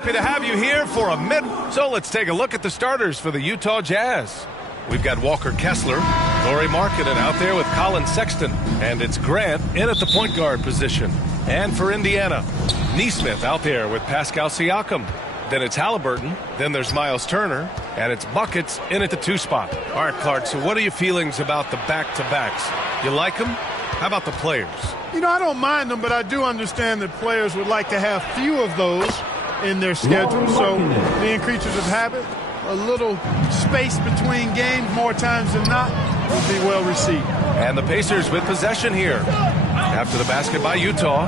Happy to have you here for a mid. So let's take a look at the starters for the Utah Jazz. We've got Walker Kessler, Lauri Markkanen out there with Colin Sexton, and it's Grant in at the point guard position. And for Indiana, Nesmith out there with Pascal Siakam. Then it's Halliburton, then there's Miles Turner, and it's Buckets in at the 2 spot. All right, Clark, so what are your feelings about the back-to-backs? You like them? How about the players? You know, I don't mind them, but I do understand that players would like to have few of those in their schedule. So being creatures of habit, a little space between games more times than not will be well received. And the Pacers with possession here. After the basket by Utah.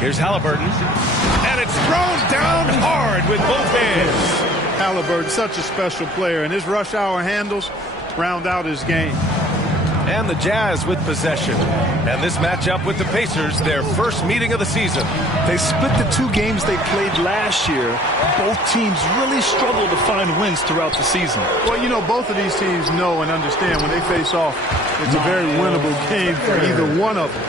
Here's Halliburton. And it's thrown down hard with both hands. Halliburton, such a special player, and his rush hour handles round out his game. And the Jazz with possession. And this matchup with the Pacers, their first meeting of the season. They split the 2 games they played last year. Both teams really struggled to find wins throughout the season. Well, you know, both of these teams know and understand when they face off, it's a very winnable game for either one of them.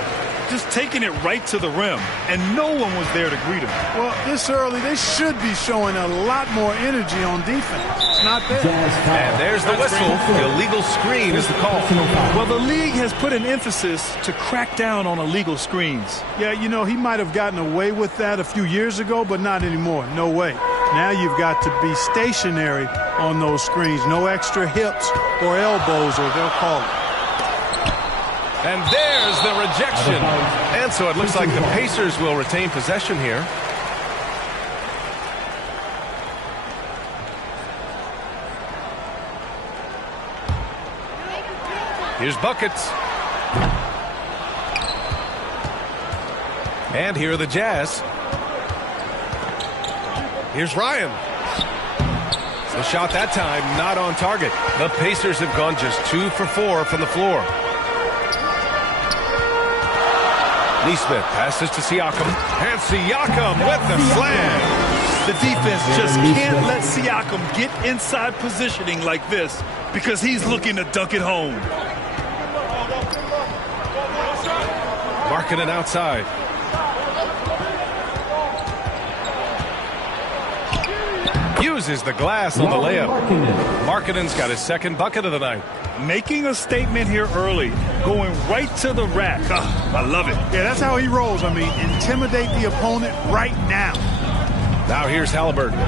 Just taking it right to the rim, and no one was there to greet him. Well, this early, they should be showing a lot more energy on defense. It's not there. And there's the whistle. The illegal screen is the call. Well, the league has put an emphasis to crack down on illegal screens. Yeah, you know, he might have gotten away with that a few years ago, but not anymore. No way. Now you've got to be stationary on those screens. No extra hips or elbows, or they'll call it. And there's the rejection. And so it looks like the Pacers will retain possession here. Here's Buckets. And here are the Jazz. Here's Ryan. The shot that time not on target. The Pacers have gone just 2 for 4 from the floor. Nesmith passes to Siakam. And Siakam with the slam. The defense just can't let Siakam get inside positioning like this because he's looking to dunk it home. Markkanen outside. Uses the glass on the layup. Markkanen's got his second bucket of the night. Making a statement here early, going right to the rack. I love it. Yeah, that's how he rolls. I mean, intimidate the opponent right now. Now here's Halliburton.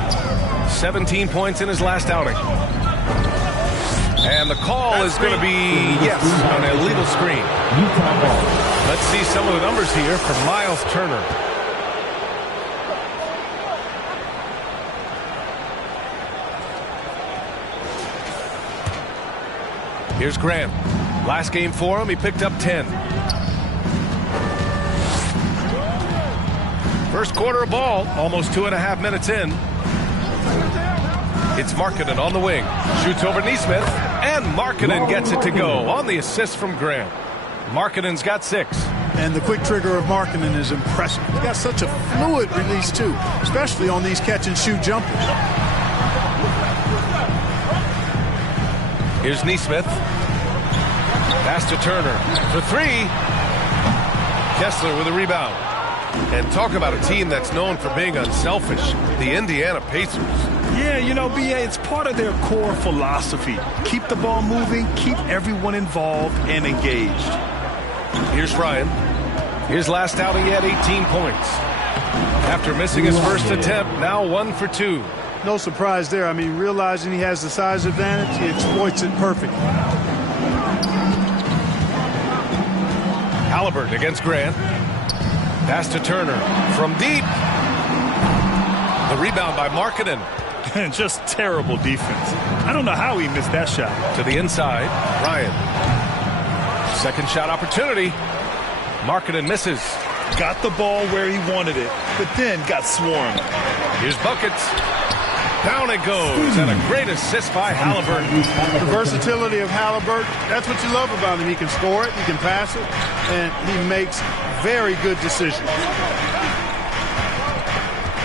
17 points in his last outing. And the call is going to be, yes, an illegal screen. Let's see some of the numbers here from Miles Turner. Here's Grant. Last game for him, he picked up 10. First quarter of ball, almost 2.5 minutes in. It's Markkanen on the wing. Shoots over Nesmith, and Markkanen gets it to go on the assist from Grant. Markkanen's got 6. And the quick trigger of Markkanen is impressive. He's got such a fluid release, too, especially on these catch-and-shoot jumpers. Here's Nesmith. Pass to Turner for 3. Kessler with a rebound. And talk about a team that's known for being unselfish, the Indiana Pacers. Yeah, you know, B.A., it's part of their core philosophy. Keep the ball moving, keep everyone involved and engaged. Here's Ryan. His last outing, he had 18 points. After missing his first attempt, now 1 for 2. No surprise there. I mean, realizing he has the size advantage, he exploits it perfectly. Halliburton against Grant. Pass to Turner from deep. The rebound by Markkanen. And just terrible defense. I don't know how he missed that shot. To the inside, Ryan. Second shot opportunity. Markkanen misses. Got the ball where he wanted it, but then got swarmed. Here's Buckets. Down it goes, and a great assist by Halliburton. The versatility of Halliburton, that's what you love about him. He can score it, he can pass it, and he makes very good decisions.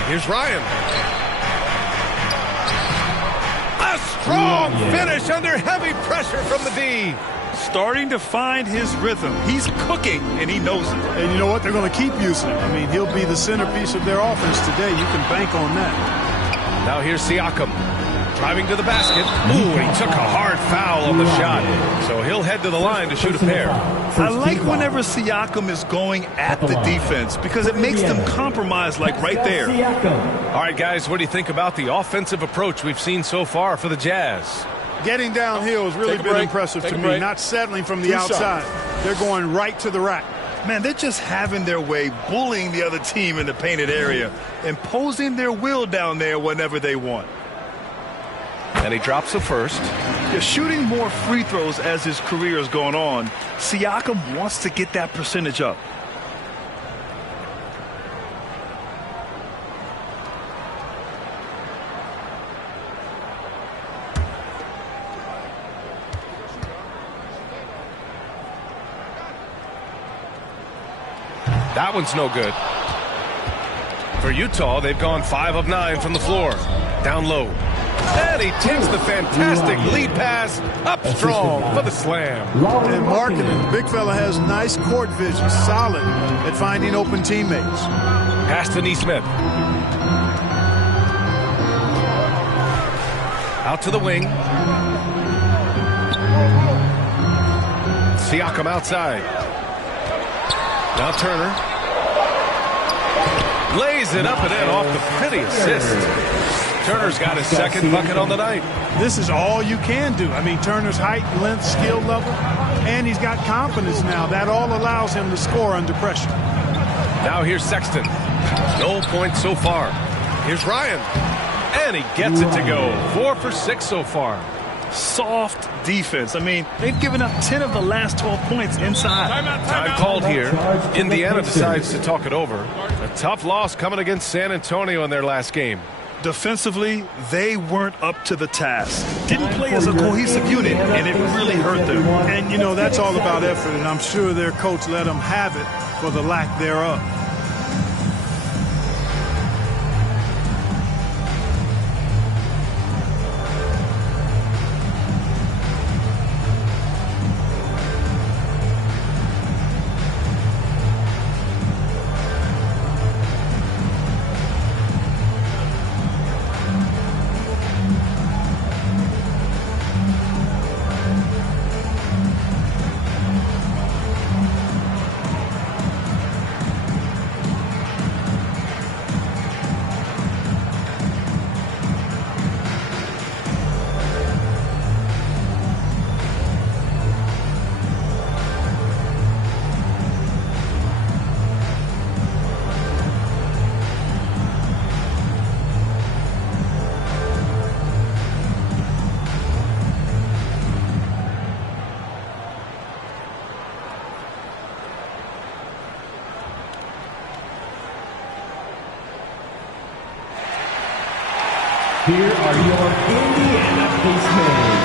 Here's Ryan. A strong finish under heavy pressure from the D. starting to find his rhythm. He's cooking, and he knows it. And you know what? They're going to keep using him. I mean, he'll be the centerpiece of their offense today. You can bank on that. Now here's Siakam. Driving to the basket. Ooh, and he took a hard foul on the shot. So he'll head to the line to shoot a pair. I like whenever Siakam is going at the defense because it makes them compromise like right there. All right, guys, what do you think about the offensive approach we've seen so far for the Jazz? Getting downhill has really been impressive to me. Not settling from the outside. They're going right to the rack. Man, they're just having their way, bullying the other team in the painted area, imposing their will down there whenever they want. And he drops the first. They're shooting more free throws as his career is going on. Siakam wants to get that percentage up. That one's no good. For Utah, they've gone 5 of 9 from the floor. Down low. And he takes the fantastic lead pass up strong for the slam. And Markkanen, big fella, has nice court vision, solid at finding open teammates. Pass to Nesmith. Out to the wing. Siakam outside. Now Turner. Lays it up and in off the pretty assist. Turner's got his second bucket on the night. This is all you can do. I mean, Turner's height, length, skill level, and he's got confidence now. That all allows him to score under pressure. Now here's Sexton. No points so far. Here's Ryan. And he gets it to go. 4 for 6 so far. Soft defense. I mean, they've given up 10 of the last 12 points inside. Time called here. Indiana decides to talk it over. A tough loss coming against San Antonio in their last game. Defensively, they weren't up to the task. Didn't play as a cohesive unit, and it really hurt them. And, you know, that's all about effort, and I'm sure their coach let them have it for the lack thereof. Here are your Indiana Pacers.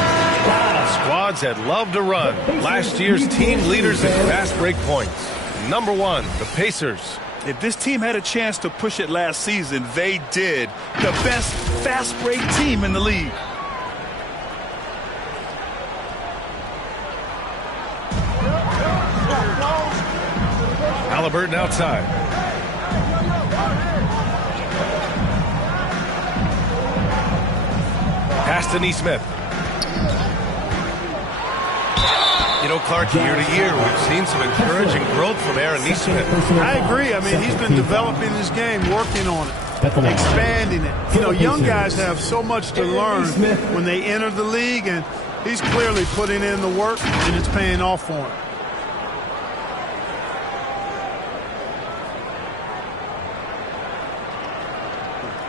Squads that love to run. Last year's team leaders in fast break points. Number 1, the Pacers. If this team had a chance to push it last season, they did. The best fast break team in the league. Halliburton outside. Pass to Nesmith. You know, Clark, year to year, we've seen some encouraging growth from Aaron Nesmith. I agree. I mean, he's been developing his game, working on it, expanding it. You know, young guys have so much to learn when they enter the league, and he's clearly putting in the work, and it's paying off for him.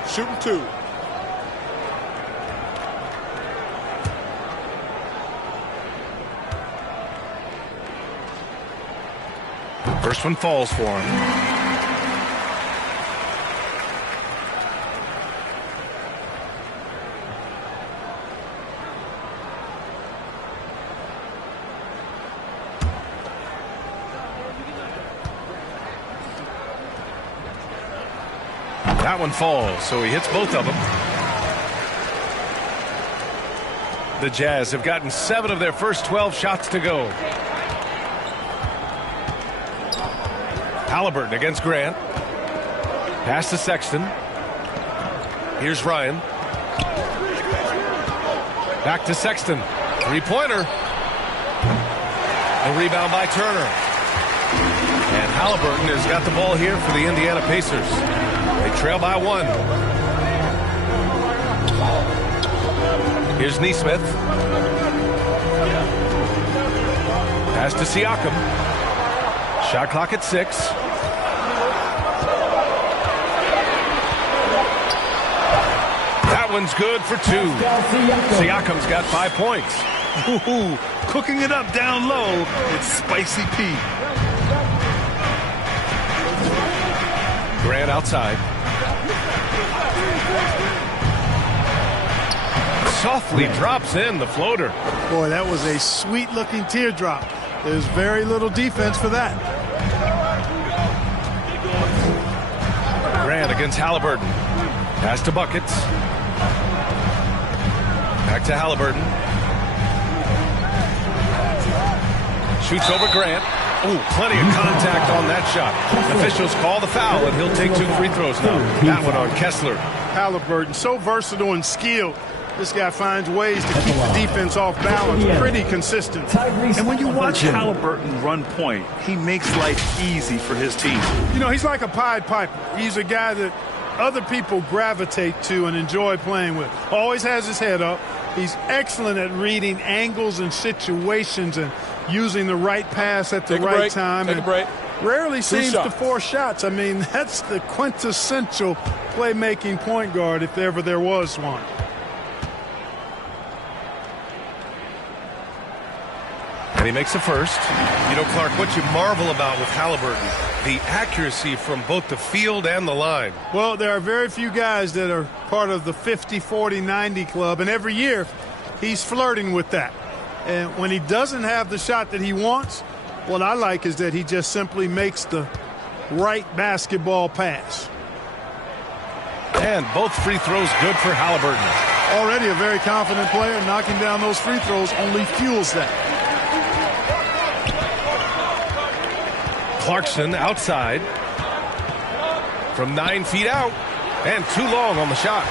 Shooting 2. First one falls for him. That one falls, so he hits both of them. The Jazz have gotten 7 of their first 12 shots to go. Halliburton against Grant. Pass to Sexton. Here's Ryan. Back to Sexton. Three-pointer. A rebound by Turner. And Halliburton has got the ball here for the Indiana Pacers. They trail by 1. Here's Nesmith. Pass to Siakam. Shot clock at 6. That one's good for 2. Siakam's got 5 points. Ooh, cooking it up down low. It's Spicy P. Grant outside. Softly drops in the floater. Boy, that was a sweet-looking teardrop. There's very little defense for that. Grant against Halliburton. Pass to Buckets. Back to Halliburton. Shoots over Grant. Ooh, plenty of contact on that shot. Officials call the foul, and he'll take 2 free throws now. That one on Kessler. Halliburton, so versatile and skilled. This guy finds ways to keep the defense off balance. Pretty consistent. And when you watch Halliburton run point, he makes life easy for his team. You know, he's like a Pied Piper. He's a guy that other people gravitate to and enjoy playing with. Always has his head up. He's excellent at reading angles and situations and using the right pass at the right time. Take a break. Rarely seems to force shots. I mean, that's the quintessential playmaking point guard if ever there was one. And he makes the first. You know, Clark, what you marvel about with Halliburton, the accuracy from both the field and the line. Well, there are very few guys that are part of the 50-40-90 club, and every year he's flirting with that. And when he doesn't have the shot that he wants, what I like is that he just simply makes the right basketball pass. And both free throws good for Halliburton. Already a very confident player. Knocking down those free throws only fuels that. Clarkson outside from 9 feet out, and too long on the shot.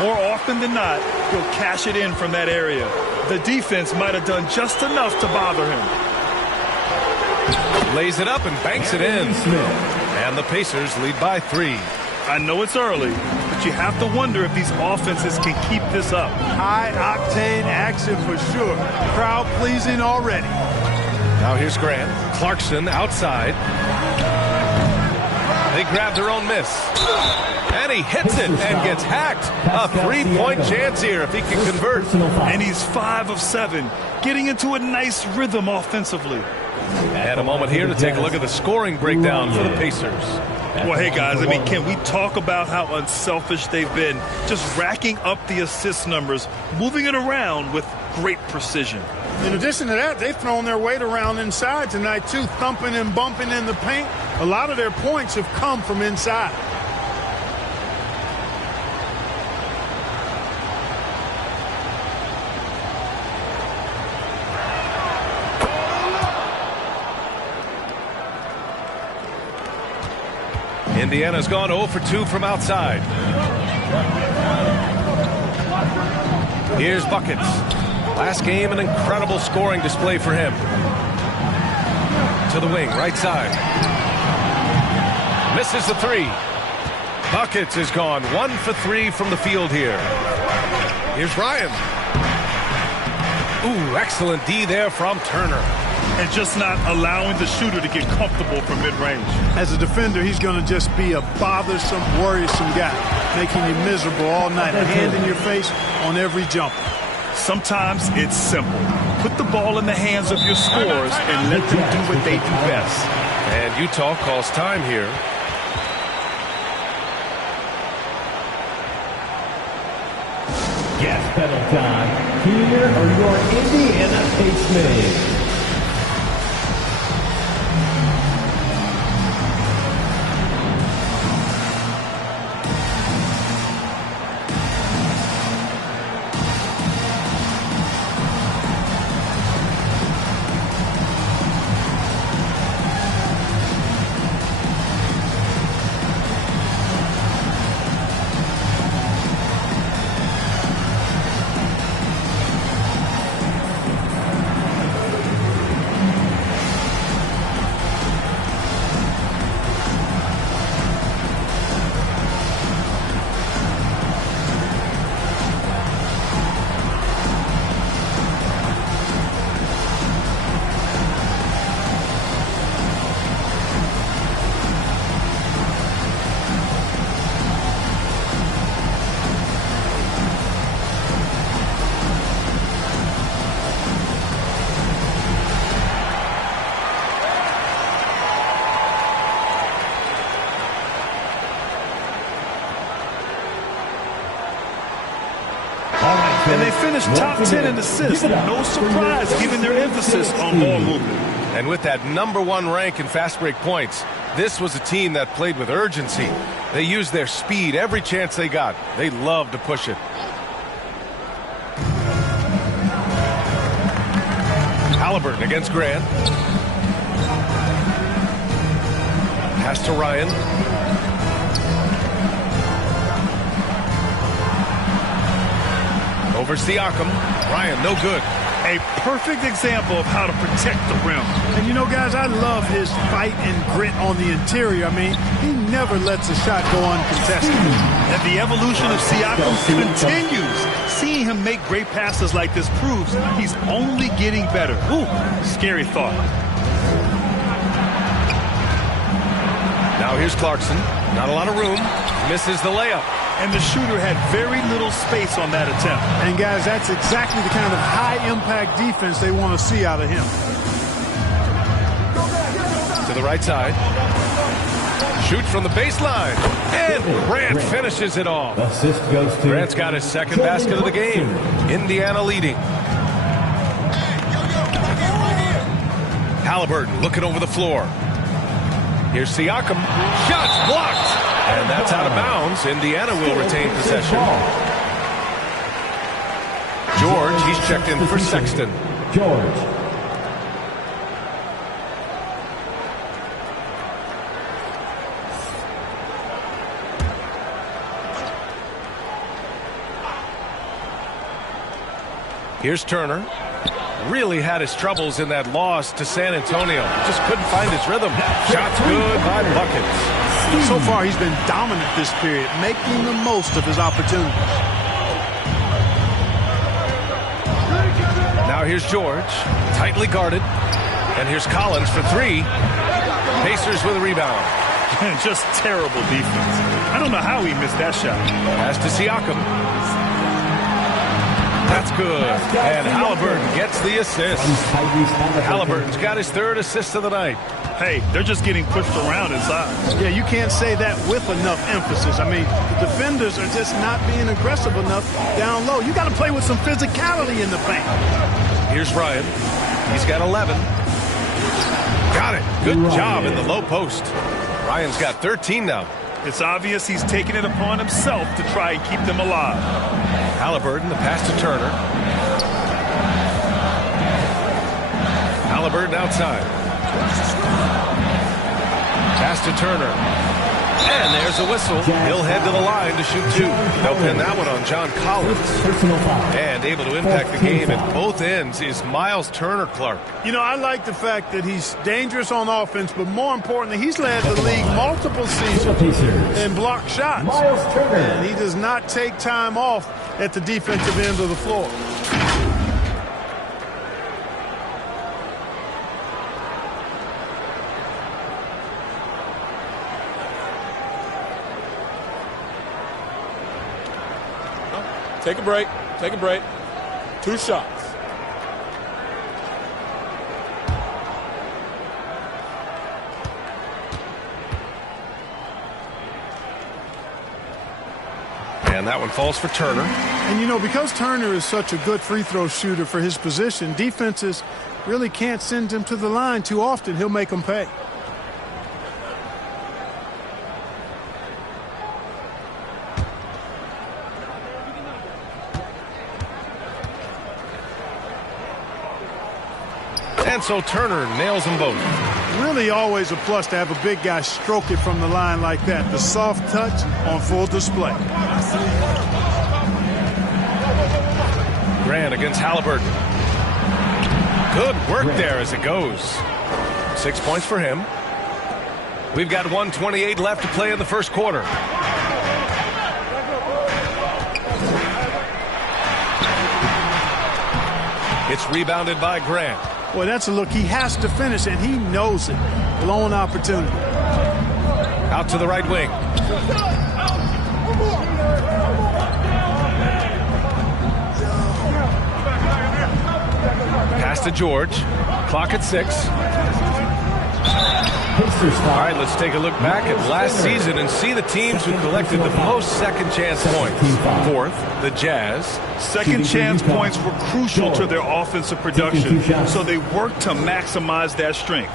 More often than not, he'll cash it in from that area. The defense might have done just enough to bother him. Lays it up and banks it in. And the Pacers lead by 3. I know it's early, but you have to wonder if these offenses can keep this up. High-octane action for sure. Crowd-pleasing already. Now here's Grant. Clarkson outside. They grab their own miss. And he hits it and gets hacked. A 3-point chance here if he can convert. And he's 5 of 7, getting into a nice rhythm offensively. And a moment here to take a look at the scoring breakdown for the Pacers. Well, hey, guys, I mean, can we talk about how unselfish they've been? Just racking up the assist numbers, moving it around with great precision. In addition to that, they've thrown their weight around inside tonight, too, thumping and bumping in the paint. A lot of their points have come from inside. Indiana's gone 0 for 2 from outside. Here's Buckets. Last game, an incredible scoring display for him. To the wing, right side. Misses the 3. Buckets is gone 1 for 3 from the field here. Here's Ryan. Ooh, excellent D there from Turner. And just not allowing the shooter to get comfortable from mid-range. As a defender, he's going to just be a bothersome, worrisome guy, making you miserable all night. A hand in your face on every jumper. Sometimes it's simple. Put the ball in the hands of your scorers and let them do what they do best. And Utah calls time here. Gas pedal time. Here are your Indiana Pacers. And they finished top 10 in assists. No surprise given their emphasis on ball movement. And with that #1 rank in fast break points, this was a team that played with urgency. They used their speed every chance they got. They loved to push it. Halliburton against Grant. Pass to Ryan. Over Siakam. Ryan, no good. A perfect example of how to protect the rim. And you know, guys, I love his fight and grit on the interior. I mean, he never lets a shot go uncontested. And the evolution of Siakam continues. Seeing him make great passes like this proves he's only getting better. Ooh, scary thought. Now here's Clarkson. Not a lot of room. Misses the layup. And the shooter had very little space on that attempt. And, guys, that's exactly the kind of high-impact defense they want to see out of him. To the right side. Shoots from the baseline. And Grant finishes it off. Assist goes to Grant's got his second basket of the game. Indiana leading. Halliburton looking over the floor. Here's Siakam. Shots blocked. And that's out of bounds. Indiana will retain possession. George, he's checked in for Sexton. George. Here's Turner. Really had his troubles in that loss to San Antonio. Just couldn't find his rhythm. Shots good by buckets. So far, he's been dominant this period, making the most of his opportunities. Now here's George, tightly guarded. And here's Collins for three. Pacers with a rebound. Just terrible defense. I don't know how he missed that shot. Pass to Siakam. That's good. And Halliburton gets the assist. Halliburton's got his third assist of the night. Hey, they're just getting pushed around inside. Yeah, you can't say that with enough emphasis. I mean, the defenders are just not being aggressive enough down low. You got to play with some physicality in the paint. Here's Ryan. He's got 11. Got it. Good job in the low post. Ryan's got 13 now. It's obvious he's taking it upon himself to try and keep them alive. Halliburton, the pass to Turner. Halliburton outside. Pass to Turner. And there's a whistle. He'll head to the line to shoot two. They'll pin that one on John Collins. And able to impact the game at both ends is Miles Turner-Clark. You know, I like the fact that he's dangerous on offense, but more importantly, he's led the league multiple seasons in block shots. Miles Turner. And he does not take time off at the defensive end of the floor. Take a break. Take a break. 2 shots. And that one falls for Turner. And, you know, because Turner is such a good free throw shooter for his position, defenses really can't send him to the line too often. He'll make them pay. And so Turner nails them both. Really always a plus to have a big guy stroke it from the line like that. The soft touch on full display. Grant against Halliburton. Good work there as it goes. 6 points for him. We've got 1:28 left to play in the first quarter. It's rebounded by Grant. Boy, that's a look he has to finish, and he knows it. Blown opportunity. Out to the right wing. Pass to George. Clock at 6. Pacers All right, let's take a look back at last season and see the teams who collected the most second chance points. Fourth, the Jazz. Second chance points were crucial to their offensive production, so they worked to maximize that strength.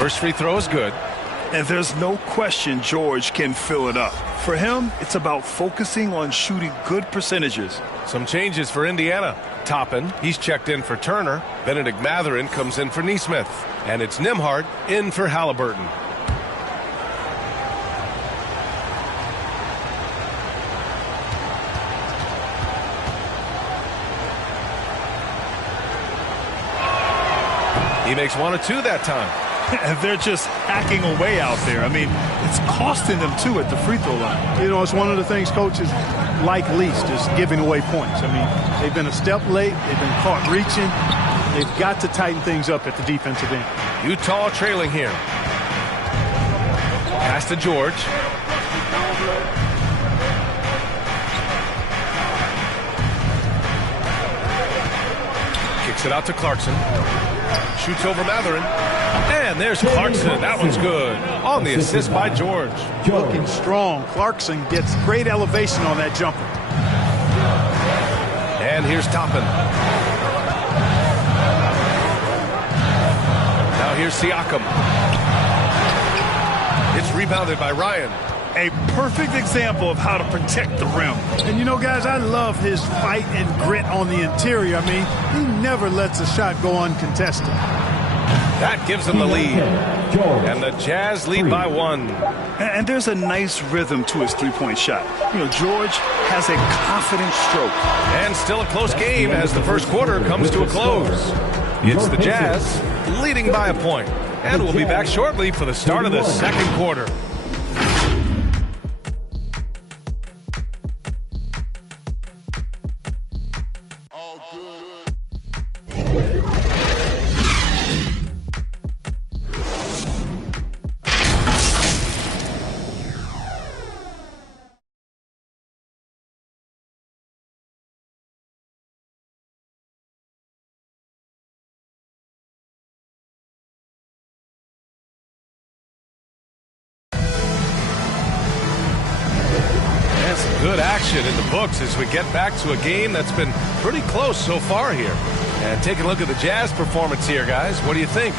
First free throw is good. And there's no question George can fill it up. For him, it's about focusing on shooting good percentages. Some changes for Indiana. Toppin, he's checked in for Turner. Benedict Mathurin comes in for Nesmith. And it's Nembhard in for Halliburton. He makes 1 of 2 that time. And they're just hacking away out there. I mean, it's costing them, too, at the free throw line. You know, it's one of the things coaches like least is giving away points. I mean, they've been a step late. They've been caught reaching. They've got to tighten things up at the defensive end. Utah trailing here. Pass to George. Kicks it out to Clarkson. Shoots over Mathurin. And there's Clarkson. That one's good. On the assist by George. Looking strong. Clarkson gets great elevation on that jumper. And here's Toppin. Now here's Siakam. It's rebounded by Ryan. A perfect example of how to protect the rim. And you know, guys, I love his fight and grit on the interior. I mean, he never lets a shot go uncontested. That gives them the lead. And the Jazz lead by 1. And there's a nice rhythm to his three-point shot. You know, George has a confident stroke. And still a close game as the first quarter comes to a close. It's the Jazz leading by a point. And we'll be back shortly for the start of the second quarter. Good action in the books as we get back to a game that's been pretty close so far here. And taking a look at the Jazz performance here, guys. What do you think?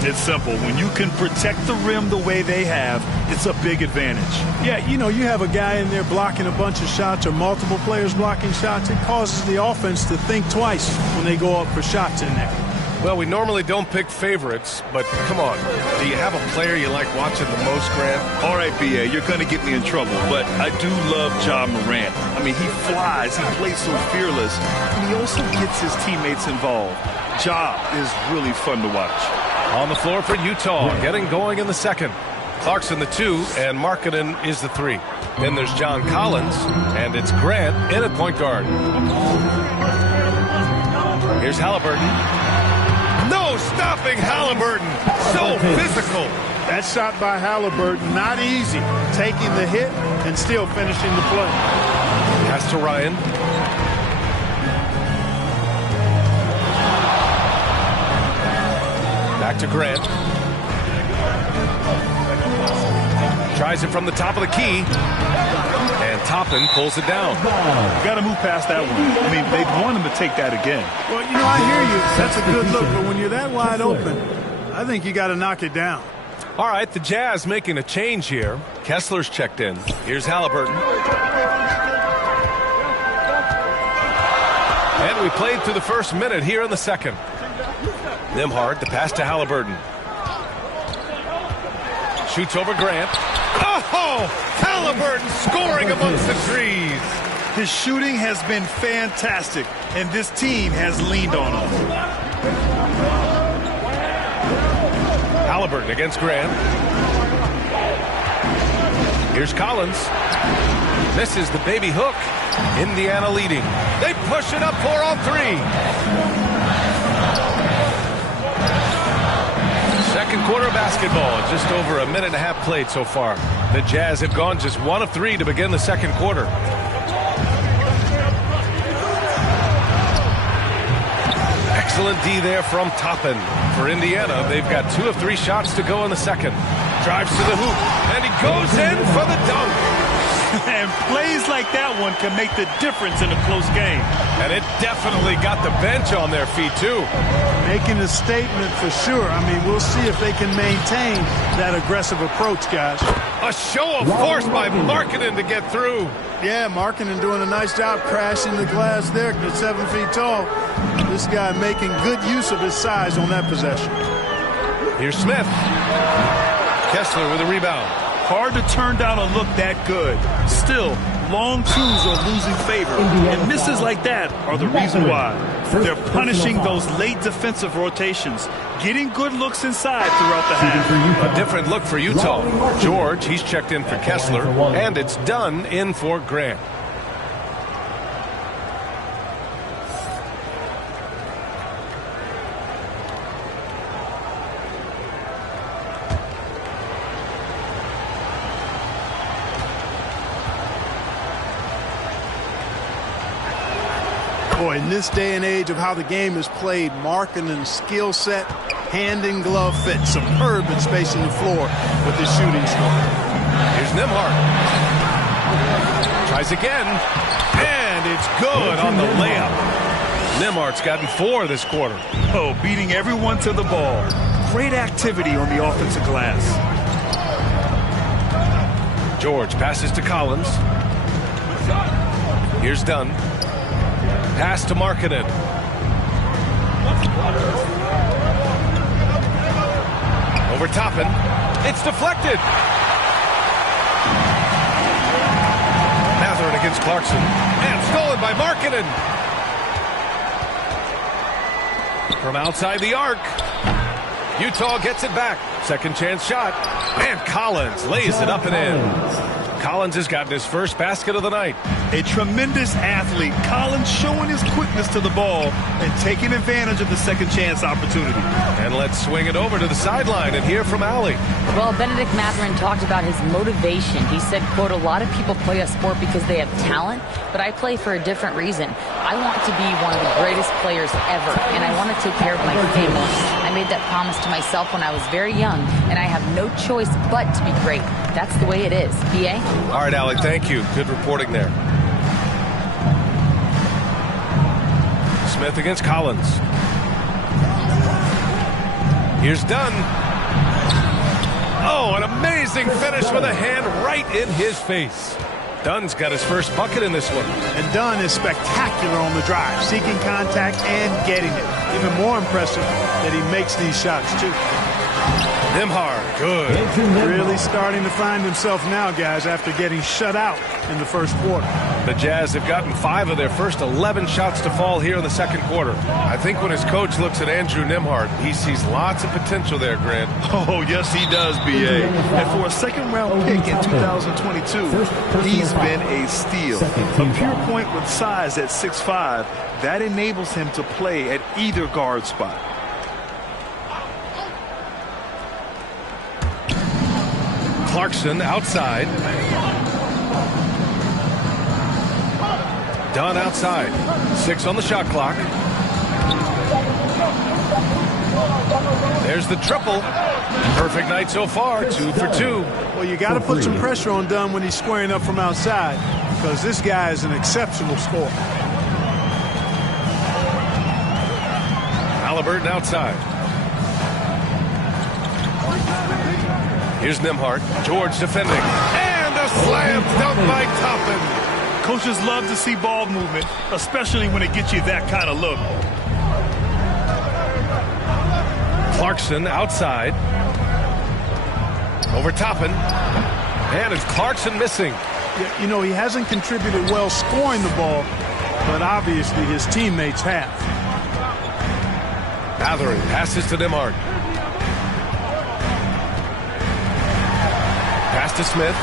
It's simple. When you can protect the rim the way they have, it's a big advantage. Yeah, you know, you have a guy in there blocking a bunch of shots or multiple players blocking shots. It causes the offense to think twice when they go up for shots in there. Well, we normally don't pick favorites, but come on. Do you have a player you like watching the most, Grant? All right, B.A., you're going to get me in trouble, but I do love Ja Morant. I mean, he flies, he plays so fearless, and he also gets his teammates involved. Ja is really fun to watch. On the floor for Utah, getting going in the second. Clarkson the 2, and Markkanen is the 3. Then there's John Collins, and it's Grant in at point guard. Here's Halliburton. No stopping Halliburton. So physical. That shot by Halliburton, not easy. Taking the hit and still finishing the play. Pass to Ryan. Back to Grant. Tries it from the top of the key. And Toppin pulls it down. You got to move past that one. I mean, they'd want him to take that again. Well, you know, I hear you. That's a good look. But when you're that wide open, I think you got to knock it down. All right, the Jazz making a change here. Kessler's checked in. Here's Halliburton. And we played through the first minute here in the second. Nembhard, the pass to Halliburton. Shoots over Grant. Oh, Halliburton scoring amongst the trees. His shooting has been fantastic, and this team has leaned on him. Halliburton against Grant. Here's Collins. Misses the baby hook. Indiana leading. They push it up 4 on 3. Second quarter basketball. Just over a minute and a half played so far. The Jazz have gone just 1 of 3 to begin the second quarter. Excellent D there from Toppin. For Indiana, they've got 2 of 3 shots to go in the second. Drives to the hoop, and he goes in for the dunk. And plays like that one can make the difference in a close game. And it definitely got the bench on their feet, too. Making a statement for sure. I mean, we'll see if they can maintain that aggressive approach, guys. A show of force by Markkanen to get through. Yeah, Markkanen doing a nice job crashing the glass there at 7 feet tall. This guy making good use of his size on that possession. Here's Smith. Kessler with a rebound. Hard to turn down a look that good. Still, long twos are losing favor. And misses like that are the reason why. They're punishing those late defensive rotations, getting good looks inside throughout the half. A different look for Utah. George, he's checked in for Kessler, and it's Dunn in for Grant. Boy, in this day and age of how the game is played, Markkanen's skill set, hand and glove fit, superb in spacing the floor with his shooting stroke. Here's Nembhard. Tries again, and it's good on the layup. Nembhard's gotten 4 this quarter. Oh, beating everyone to the ball. Great activity on the offensive glass. George passes to Collins. Here's Dunn. Pass to Markkanen. Over Toppin. It's deflected. Mathurin against Clarkson. And stolen by Markkanen. From outside the arc. Utah gets it back. Second chance shot. And Collins lays it up and in. Collins has gotten his first basket of the night. A tremendous athlete. Collins showing his quickness to the ball and taking advantage of the second chance opportunity. And let's swing it over to the sideline and hear from Allie. Well, Bennedict Mathurin talked about his motivation. He said, quote, "A lot of people play a sport because they have talent, but I play for a different reason. I want to be one of the greatest players ever, and I want to take care of my family. I made that promise to myself when I was very young, and I have no choice but to be great. That's the way it is." B.A.? All right, Allie, thank you. Good reporting there. Smith against Collins. Here's Dunn. Oh, an amazing finish with a hand right in his face. Dunn's got his first bucket in this one. And Dunn is spectacular on the drive, seeking contact and getting it. Even more impressive that he makes these shots, too. Nembhard, good. Really starting to find himself now, guys, after getting shut out in the first quarter. The Jazz have gotten 5 of their first 11 shots to fall here in the second quarter. I think when his coach looks at Andrew Nembhard, he sees lots of potential there, Grant. Oh, yes, he does, B.A. And for a second-round pick in 2022, he's been a steal. A pure point with size at 6'5", that enables him to play at either guard spot. Clarkson outside. Dunn outside. 6 on the shot clock. There's the triple. Perfect night so far, 2 for 2. Well, you got to put some pressure on Dunn when he's squaring up from outside, because this guy is an exceptional scorer. Halliburton outside. Here's Nembhard. George defending. And a slam dunk by Toppin. Coaches love to see ball movement, especially when it gets you that kind of look. Clarkson outside. Over Toppin. And it's Clarkson missing. Yeah, you know, he hasn't contributed well scoring the ball, but obviously his teammates have. Mathurin passes to Nembhard. Pass to Smith.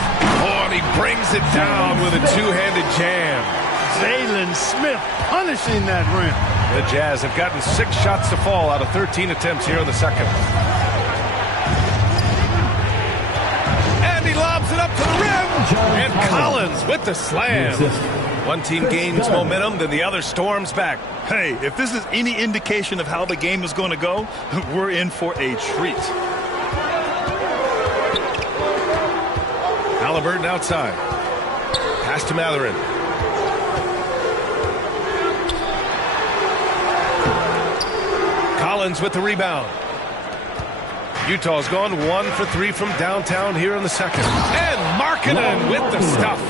Oh, and he brings it down with a two-handed jam. Jalen Smith punishing that rim. The Jazz have gotten 6 shots to fall out of 13 attempts here in the second. And he lobs it up to the rim. And Collins with the slam. One team gains momentum, then the other storms back. Hey, if this is any indication of how the game is going to go, we're in for a treat. Haliburton outside. Pass to Mathurin. Collins with the rebound. Utah's gone 1 for 3 from downtown here in the second. And Markkanen with the stuff.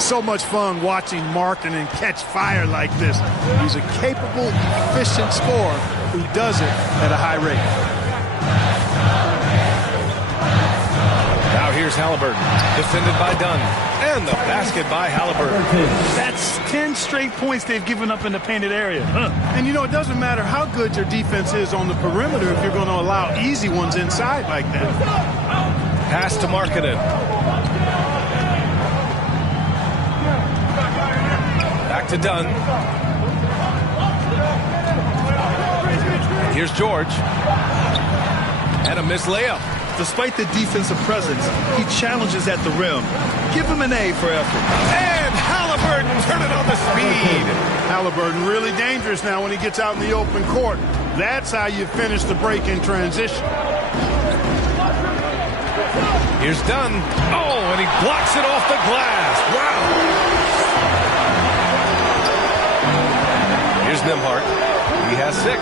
So much fun watching Markkanen catch fire like this. He's a capable, efficient scorer who does it at a high rate. Now here's Haliburton, defended by Dunn. And the basket by Haliburton. That's 10 straight points they've given up in the painted area. And, you know, it doesn't matter how good your defense is on the perimeter if you're going to allow easy ones inside like that. Pass to Markkanen. Back to Dunn. Here's George. And a missed layup. Despite the defensive presence, he challenges at the rim. Give him an A for effort. And Haliburton turning on the speed. Haliburton really dangerous now when he gets out in the open court. That's how you finish the break in transition. Here's Dunn. Oh, and he blocks it off the glass. Wow. Here's Nembhard. He has 6.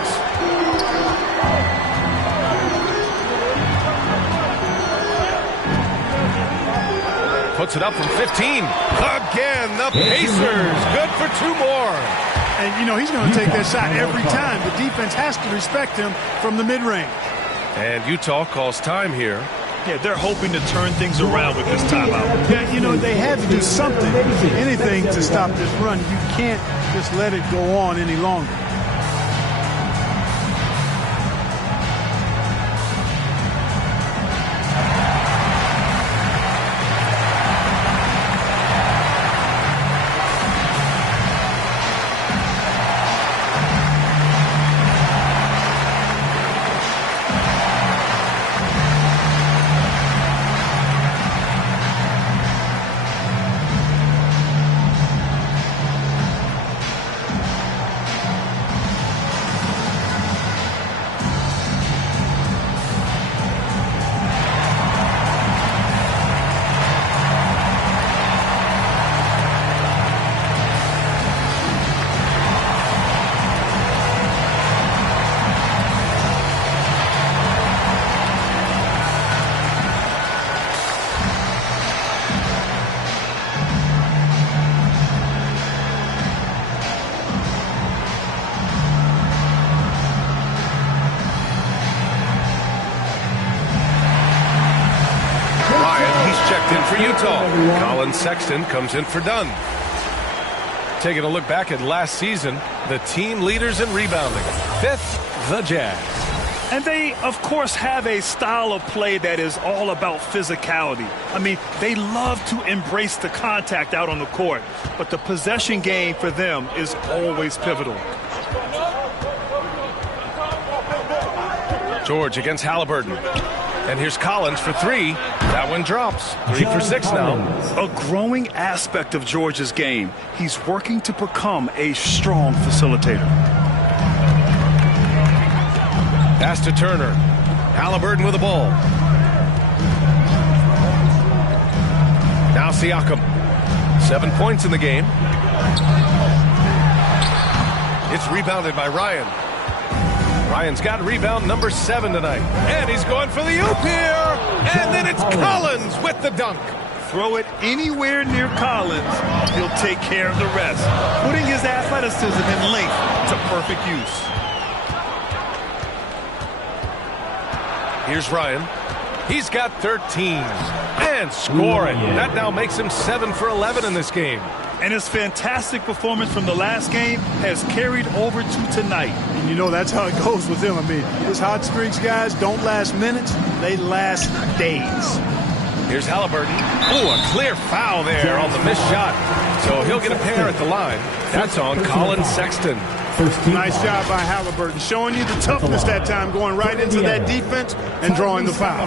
Puts it up from 15. Again, the Pacers. Good for 2 more. And, you know, he's going to take that shot every time. The defense has to respect him from the mid-range. And Utah calls time here. Yeah, they're hoping to turn things around with this timeout. Yeah, you know, they had to do something, anything to stop this run. You can't just let it go on any longer. Colin Sexton comes in for Dunn. Taking a look back at last season, the team leaders in rebounding. 5th, the Jazz. And they, of course, have a style of play that is all about physicality. I mean, they love to embrace the contact out on the court, but the possession game for them is always pivotal. George against Haliburton. And here's Collins for 3. That one drops. 3 for 6 now. A growing aspect of George's game. He's working to become a strong facilitator. Pass to Turner. Haliburton with the ball. Now Siakam. 7 points in the game. It's rebounded by Ryan. Ryan's got rebound number 7 tonight. And he's going for the oop here. And then it's Collins with the dunk. Throw it anywhere near Collins. He'll take care of the rest. Putting his athleticism and length to perfect use. Here's Ryan. He's got 13. And scoring. That now makes him 7 for 11 in this game. And his fantastic performance from the last game has carried over to tonight. And you know that's how it goes with him. I mean, his hot streaks, guys, don't last minutes. They last days. Here's Haliburton. Oh, a clear foul there on the missed shot. So he'll get a pair at the line. That's on Colin Sexton. Nice job by Halliburton, showing you the toughness that time, going right into that defense and drawing the foul.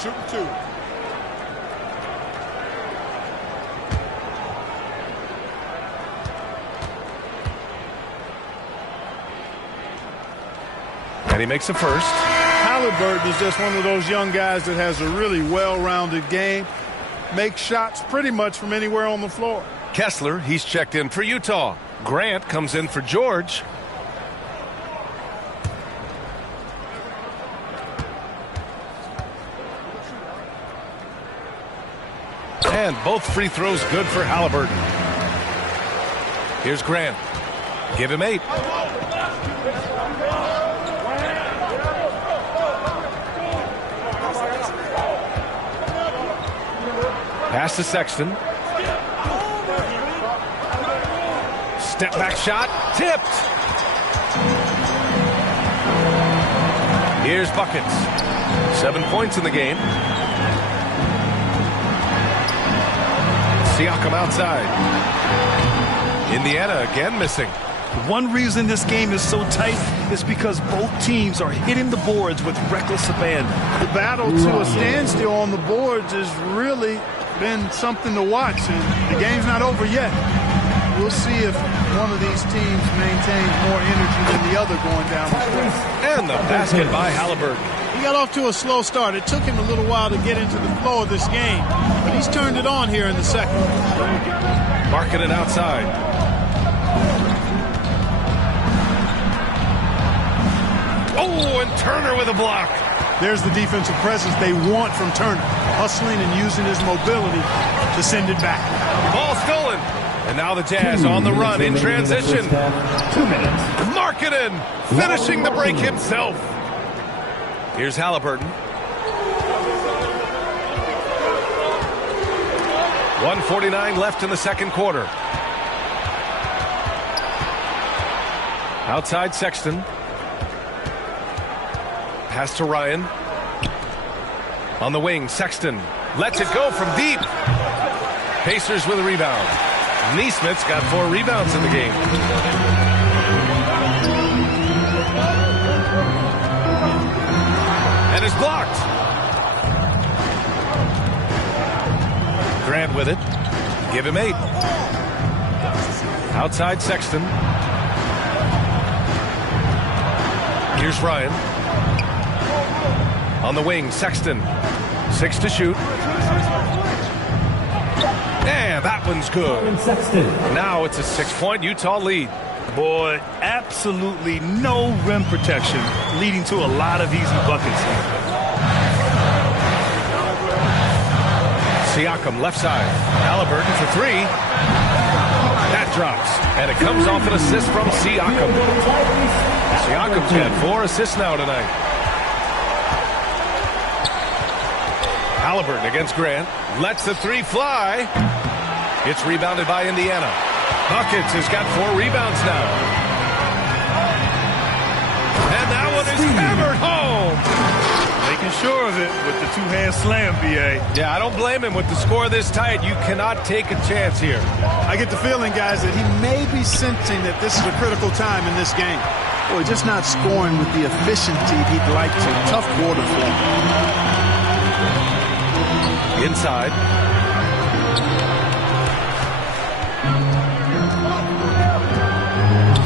Shooting 2. And he makes a first. Halliburton is just one of those young guys that has a really well-rounded game. Makes shots pretty much from anywhere on the floor. Kessler, he's checked in for Utah. Grant comes in for George. And both free throws good for Halliburton. Here's Grant. Give him 8. Pass to Sexton. Step back shot. Tipped. Here's buckets. 7 points in the game. Siakam outside. Indiana again missing. One reason this game is so tight is because both teams are hitting the boards with reckless abandon. The battle to a standstill on the boards has really been something to watch, and the game's not over yet. We'll see if one of these teams maintains more energy than the other going down the stretch. And the basket by Halliburton. He got off to a slow start. It took him a little while to get into the flow of this game, but he's turned it on here in the second. Marking it outside. Oh, and Turner with a block. There's the defensive presence they want from Turner, hustling and using his mobility to send it back. Ball stolen. And now the Jazz on the run in transition. 2 minutes. Markkanen finishing the break himself. Here's Halliburton. 1:49 left in the second quarter. Outside Sexton. Pass to Ryan. On the wing, Sexton lets it go from deep. Pacers with a rebound. Neesmith's got 4 rebounds in the game. And is blocked. Grant with it. Give him 8. Outside Sexton. Here's Ryan. On the wing, Sexton. 6 to shoot. And that one's good. Now it's a 6-point Utah lead. Boy, absolutely no rim protection, leading to a lot of easy buckets here. Siakam left side. Halliburton for 3. That drops. And it comes off an assist from Siakam. Siakam's got 4 assists now tonight. Halliburton against Grant. Lets the 3 fly. It's rebounded by Indiana. Buckets has got 4 rebounds now. And that one is hammered home. Making sure of it with the 2-hand slam, B.A. Yeah, I don't blame him with the score this tight. You cannot take a chance here. I get the feeling, guys, that he may be sensing that this is a critical time in this game. Boy, just not scoring with the efficiency he'd like to. Tough quarter for him. Inside.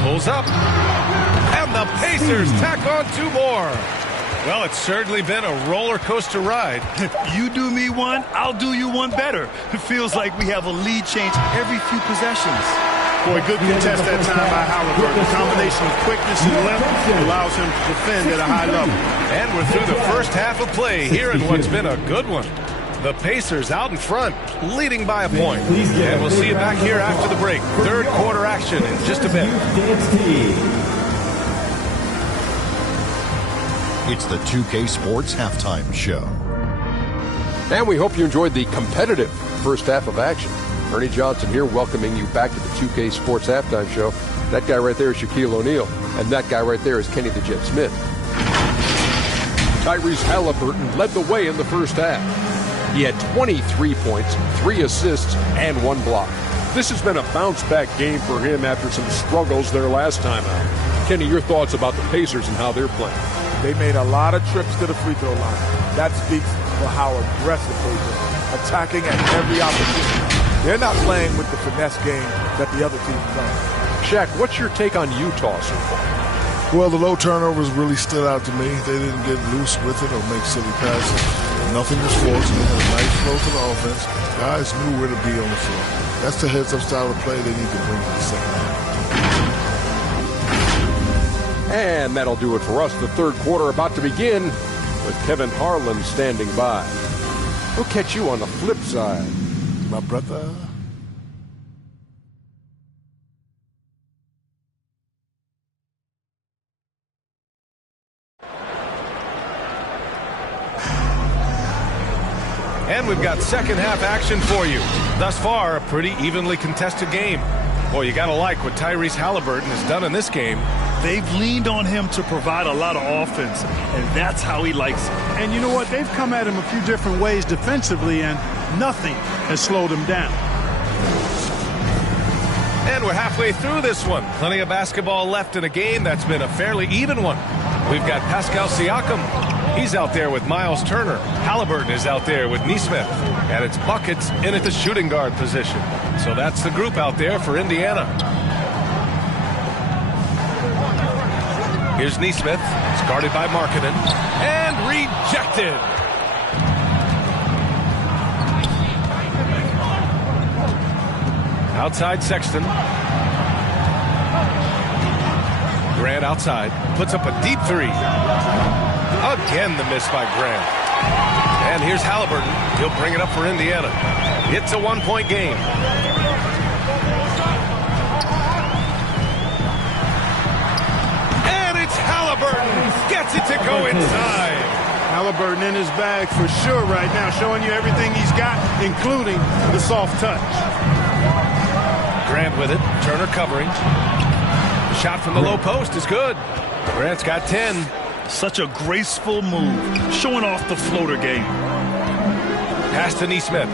Pulls up. And the Pacers tack on 2 more. Well, it's certainly been a roller coaster ride. You do me one, I'll do you one better. It feels like we have a lead change every few possessions. Boy, good contest that time by Halliburton. The combination of quickness and length allows him to defend at a high level. And we're through the first half of play here in what's been a good one. The Pacers out in front, leading by a point. And we'll see you back here after the break. Third quarter action in just a bit. It's the 2K Sports Halftime Show. And we hope you enjoyed the competitive first half of action. Ernie Johnson here, welcoming you back to the 2K Sports Halftime Show. That guy right there is Shaquille O'Neal, and that guy right there is Kenny the Jet Smith. Tyrese Halliburton led the way in the first half. He had 23 points, 3 assists, and 1 block. This has been a bounce-back game for him after some struggles their last time out. Kenny, your thoughts about the Pacers and how they're playing? They made a lot of trips to the free throw line. That speaks for how aggressive they've been, attacking at every opportunity. They're not playing with the finesse game that the other team does. Shaq, what's your take on Utah so far? Well, the low turnovers really stood out to me. They didn't get loose with it or make silly passes. Nothing was forced. They had a nice flow to the offense. Guys knew where to be on the floor. That's the heads-up style of play they need to bring to the second half. And that'll do it for us. The third quarter about to begin with Kevin Harlan standing by. We'll catch you on the flip side, my brother. And we've got second half action for you. Thus far, a pretty evenly contested game. Boy, you got to like what Tyrese Halliburton has done in this game. They've leaned on him to provide a lot of offense, and that's how he likes it. And you know what? They've come at him a few different ways defensively, and nothing has slowed him down. And we're halfway through this one. Plenty of basketball left in a game that's been a fairly even one. We've got Pascal Siakam. He's out there with Miles Turner. Halliburton is out there with Nesmith. And it's buckets in at the shooting guard position. So that's the group out there for Indiana. Here's Nesmith. It's guarded by Markkanen. And rejected. Outside Sexton. Grant outside. Puts up a deep three. Again, the miss by Grant. And here's Halliburton. He'll bring it up for Indiana. It's a one-point game. And it's Halliburton. Gets it to go inside. Halliburton in his bag for sure right now, showing you everything he's got, including the soft touch. Grant with it. Turner covering. The shot from the low post is good. Grant's got 10. Such a graceful move, showing off the floater game. Pass to Nesmith.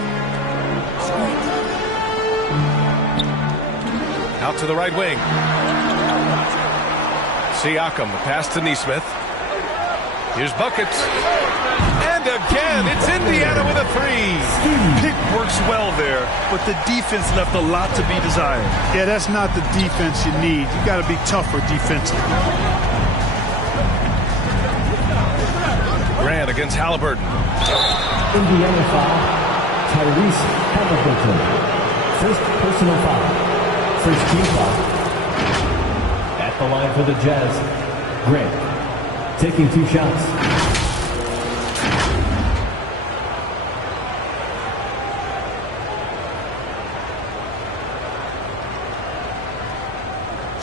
Out to the right wing. Siakam, the pass to Nesmith. Here's buckets. And again, it's Indiana with a three. Pick works well there, but the defense left a lot to be desired. Yeah, that's not the defense you need. You got to be tougher defensively. Grant against Halliburton. Indiana foul, Tyrese Halliburton. First personal foul. First team foul. At the line for the Jazz, Grant taking 2 shots.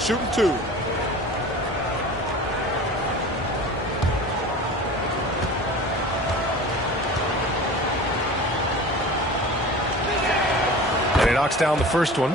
Shooting 2. And he knocks down the first one.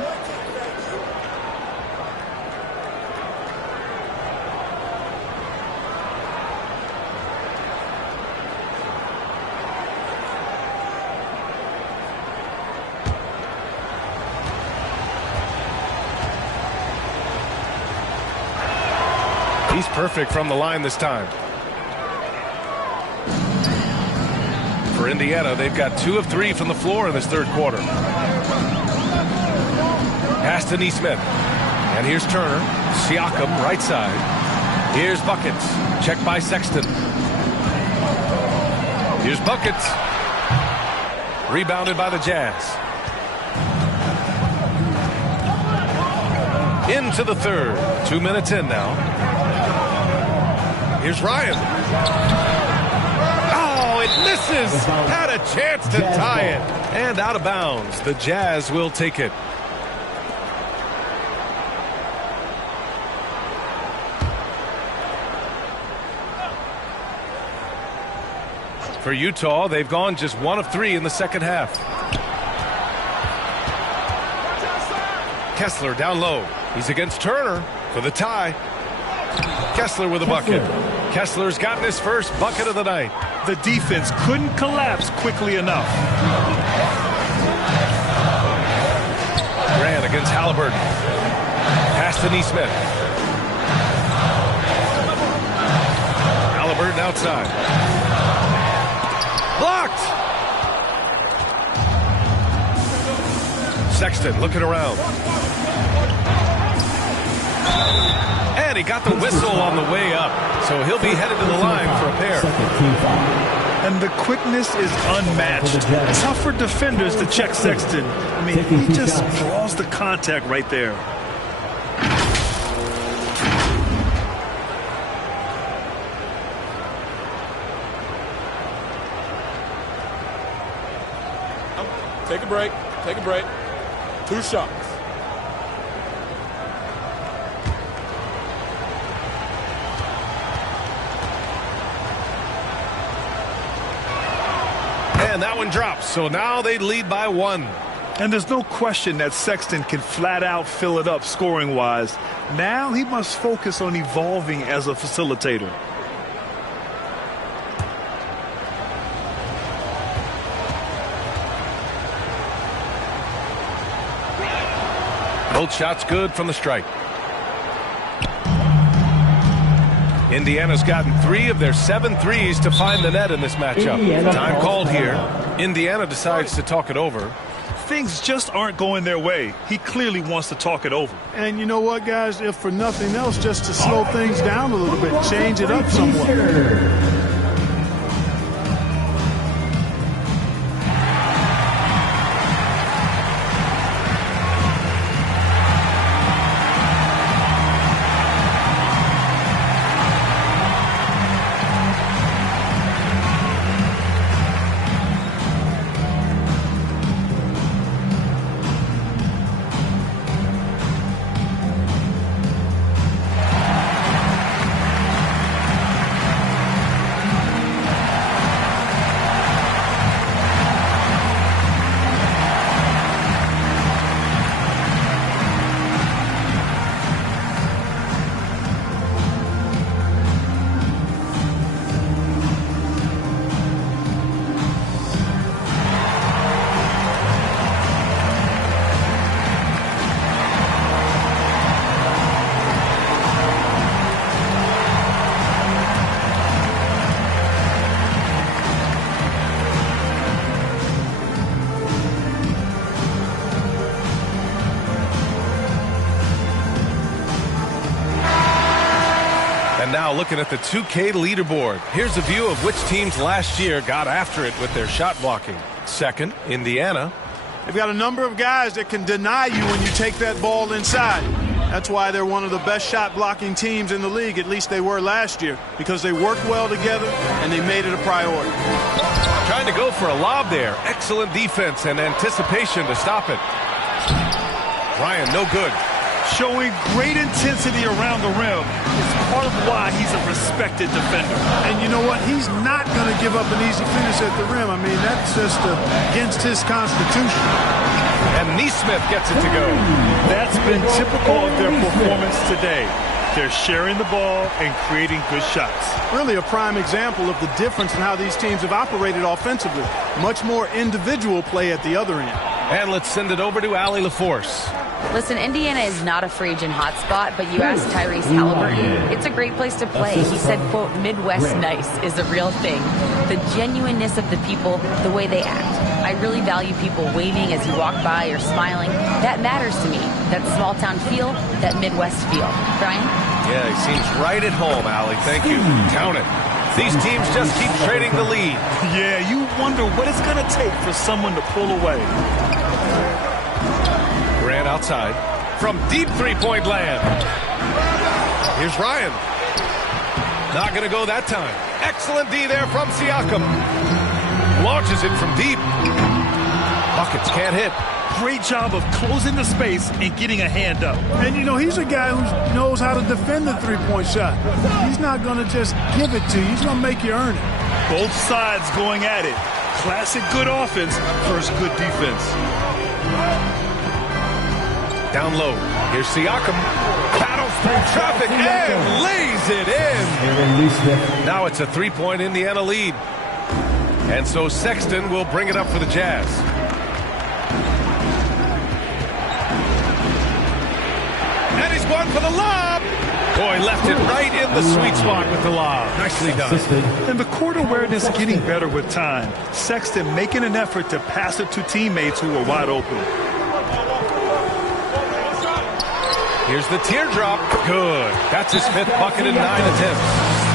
He's perfect from the line this time. For Indiana, they've got 2 of 3 from the floor in this third quarter. Pass to Nesmith. And here's Turner. Siakam, right side. Here's Buckets. Checked by Sexton. Here's Buckets. Rebounded by the Jazz. Into the third. 2 minutes in now. Here's Ryan. Oh, it misses. Had a chance to tie it. And out of bounds. The Jazz will take it. For Utah, they've gone just 1 of 3 in the second half. Kessler down low. He's against Turner for the tie. Kessler with a bucket. Kessler's gotten his first bucket of the night. The defense couldn't collapse quickly enough. Grant against Halliburton. Pass to Neesmith. Halliburton outside. Blocked! Sexton looking around. And he got the whistle on the way up, so he'll be headed to the line for a pair. And the quickness is unmatched. Tough for defenders to check Sexton. I mean, he just draws the contact right there. Take a break. Take a break. 2 shots. And that one drops, so now they lead by 1. And there's no question that Sexton can flat out fill it up scoring-wise. Now he must focus on evolving as a facilitator. Both shots good from the stripe. Indiana's gotten 3 of their 7 threes to find the net in this matchup. Time called here. Indiana decides to talk it over. Things just aren't going their way. He clearly wants to talk it over. And you know what, guys? If for nothing else, just to slow things down a little bit, change it up somewhat. Now looking at the 2K leaderboard. Here's a view of which teams last year got after it with their shot blocking. Second, Indiana. They've got a number of guys that can deny you when you take that ball inside. That's why they're one of the best shot blocking teams in the league, at least they were last year, because they worked well together and they made it a priority. Trying to go for a lob there. Excellent defense and anticipation to stop it. Ryan, no good. Showing great intensity around the rim is part of why he's a respected defender. And you know what? He's not going to give up an easy finish at the rim. I mean, that's just against his constitution. And Neesmith gets it to go. That's been typical of their performance today. They're sharing the ball and creating good shots. Really a prime example of the difference in how these teams have operated offensively. Much more individual play at the other end. And let's send it over to Allie LaForce. Listen, Indiana is not a free agent hotspot, but you asked Tyrese Halliburton. It's a great place to play. He said, quote, Midwest nice is a real thing. The genuineness of the people, the way they act. I really value people waving as you walk by or smiling. That matters to me. That small town feel, that Midwest feel. Brian? Yeah, he seems right at home, Allie. Thank you. Count it. These teams just keep trading the lead. Yeah, you wonder what it's going to take for someone to pull away. Grant outside from deep three-point land. Here's Ryan. Not going to go that time. Excellent D there from Siakam. Launches it from deep. Buckets can't hit. Great job of closing the space and getting a hand up. And, you know, he's a guy who knows how to defend the three-point shot. He's not going to just give it to you. He's going to make you earn it. Both sides going at it. Classic good offense versus good defense. Down low. Here's Siakam. Battles through traffic and lays it in. Now it's a 3-point Indiana lead. And so Sexton will bring it up for the Jazz. And he's going for the lob. Boy, left it right in the sweet spot with the lob. Nicely done. And the court awareness getting better with time. Sexton making an effort to pass it to teammates who are wide open. Here's the teardrop. Good. That's his 5th bucket in 9 attempts.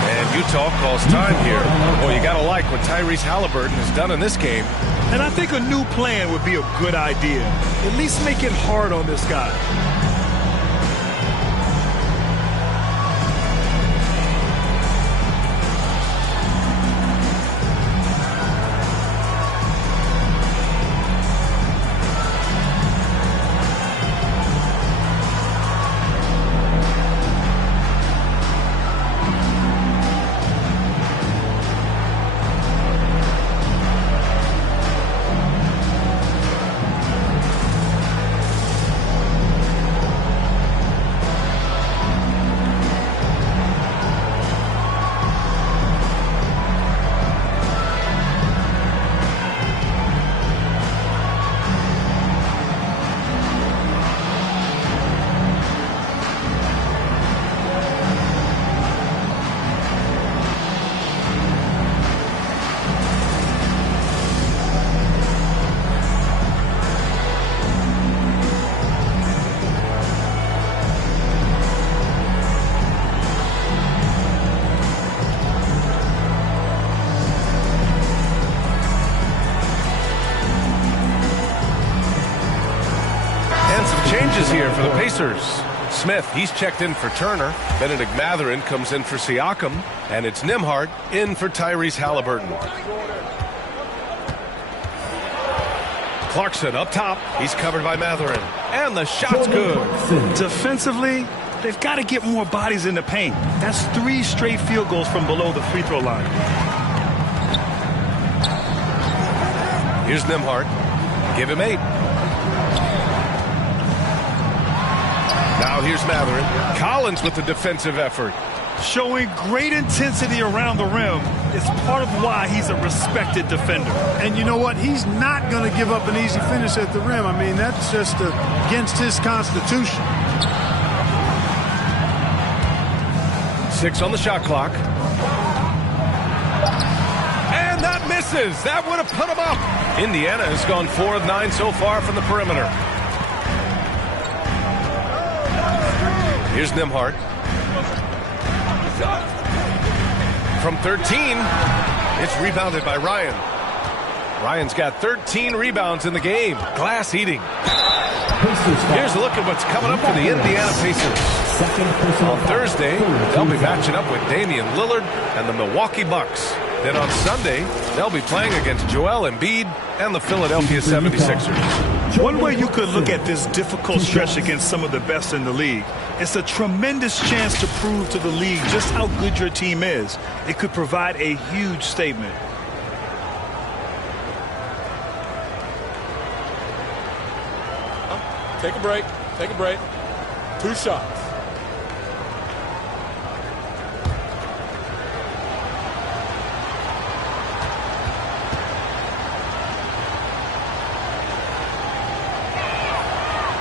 And Utah calls time here. Boy, you got to like what Tyrese Halliburton has done in this game. And I think a new plan would be a good idea. At least make it hard on this guy. Changes here for the Pacers. Smith, he's checked in for Turner. Benedict Mathurin comes in for Siakam. And it's Nembhard in for Tyrese Halliburton. Clarkson up top. He's covered by Mathurin. And the shot's good. Defensively, they've got to get more bodies in the paint. That's 3 straight field goals from below the free throw line. Here's Nembhard. Give him 8. Now here's Mathurin. Collins with the defensive effort. Showing great intensity around the rim is part of why he's a respected defender. And you know what? He's not going to give up an easy finish at the rim. I mean, that's just against his constitution. 6 on the shot clock. And that misses. That would have put him up. Indiana has gone 4 of 9 so far from the perimeter. Here's Nembhard. From 13, it's rebounded by Ryan. Ryan's got 13 rebounds in the game. Glass eating. Here's a look at what's coming up for the Indiana Pacers. On Thursday, they'll be matching up with Damian Lillard and the Milwaukee Bucks. Then on Sunday, they'll be playing against Joel Embiid and the Philadelphia 76ers. One way you could look at this difficult stretch against some of the best in the league, it's a tremendous chance to prove to the league just how good your team is. It could provide a huge statement. Take a break. Take a break. 2 shots.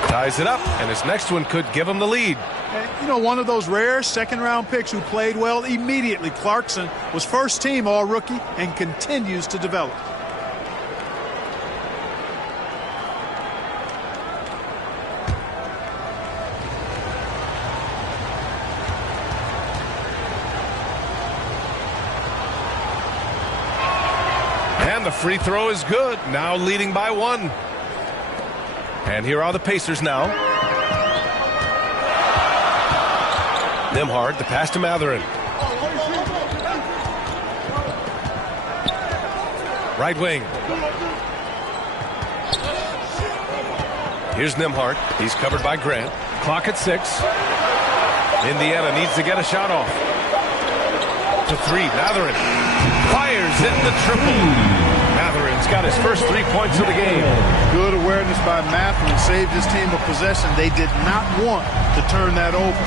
Ties it up, and his next one could give him the lead. And, you know, one of those rare second-round picks who played well immediately. Clarkson was first-team All-Rookie and continues to develop. And the free throw is good, now leading by 1. And here are the Pacers now. Nembhard, the pass to Mathurin. Right wing. Here's Nembhard. He's covered by Grant. Clock at 6. Indiana needs to get a shot off. To 3, Mathurin. Fires in the triple. Mathurin's got his his first 3 points of the game. Good awareness by Mathurin. Saved his team a possession. They did not want to turn that over.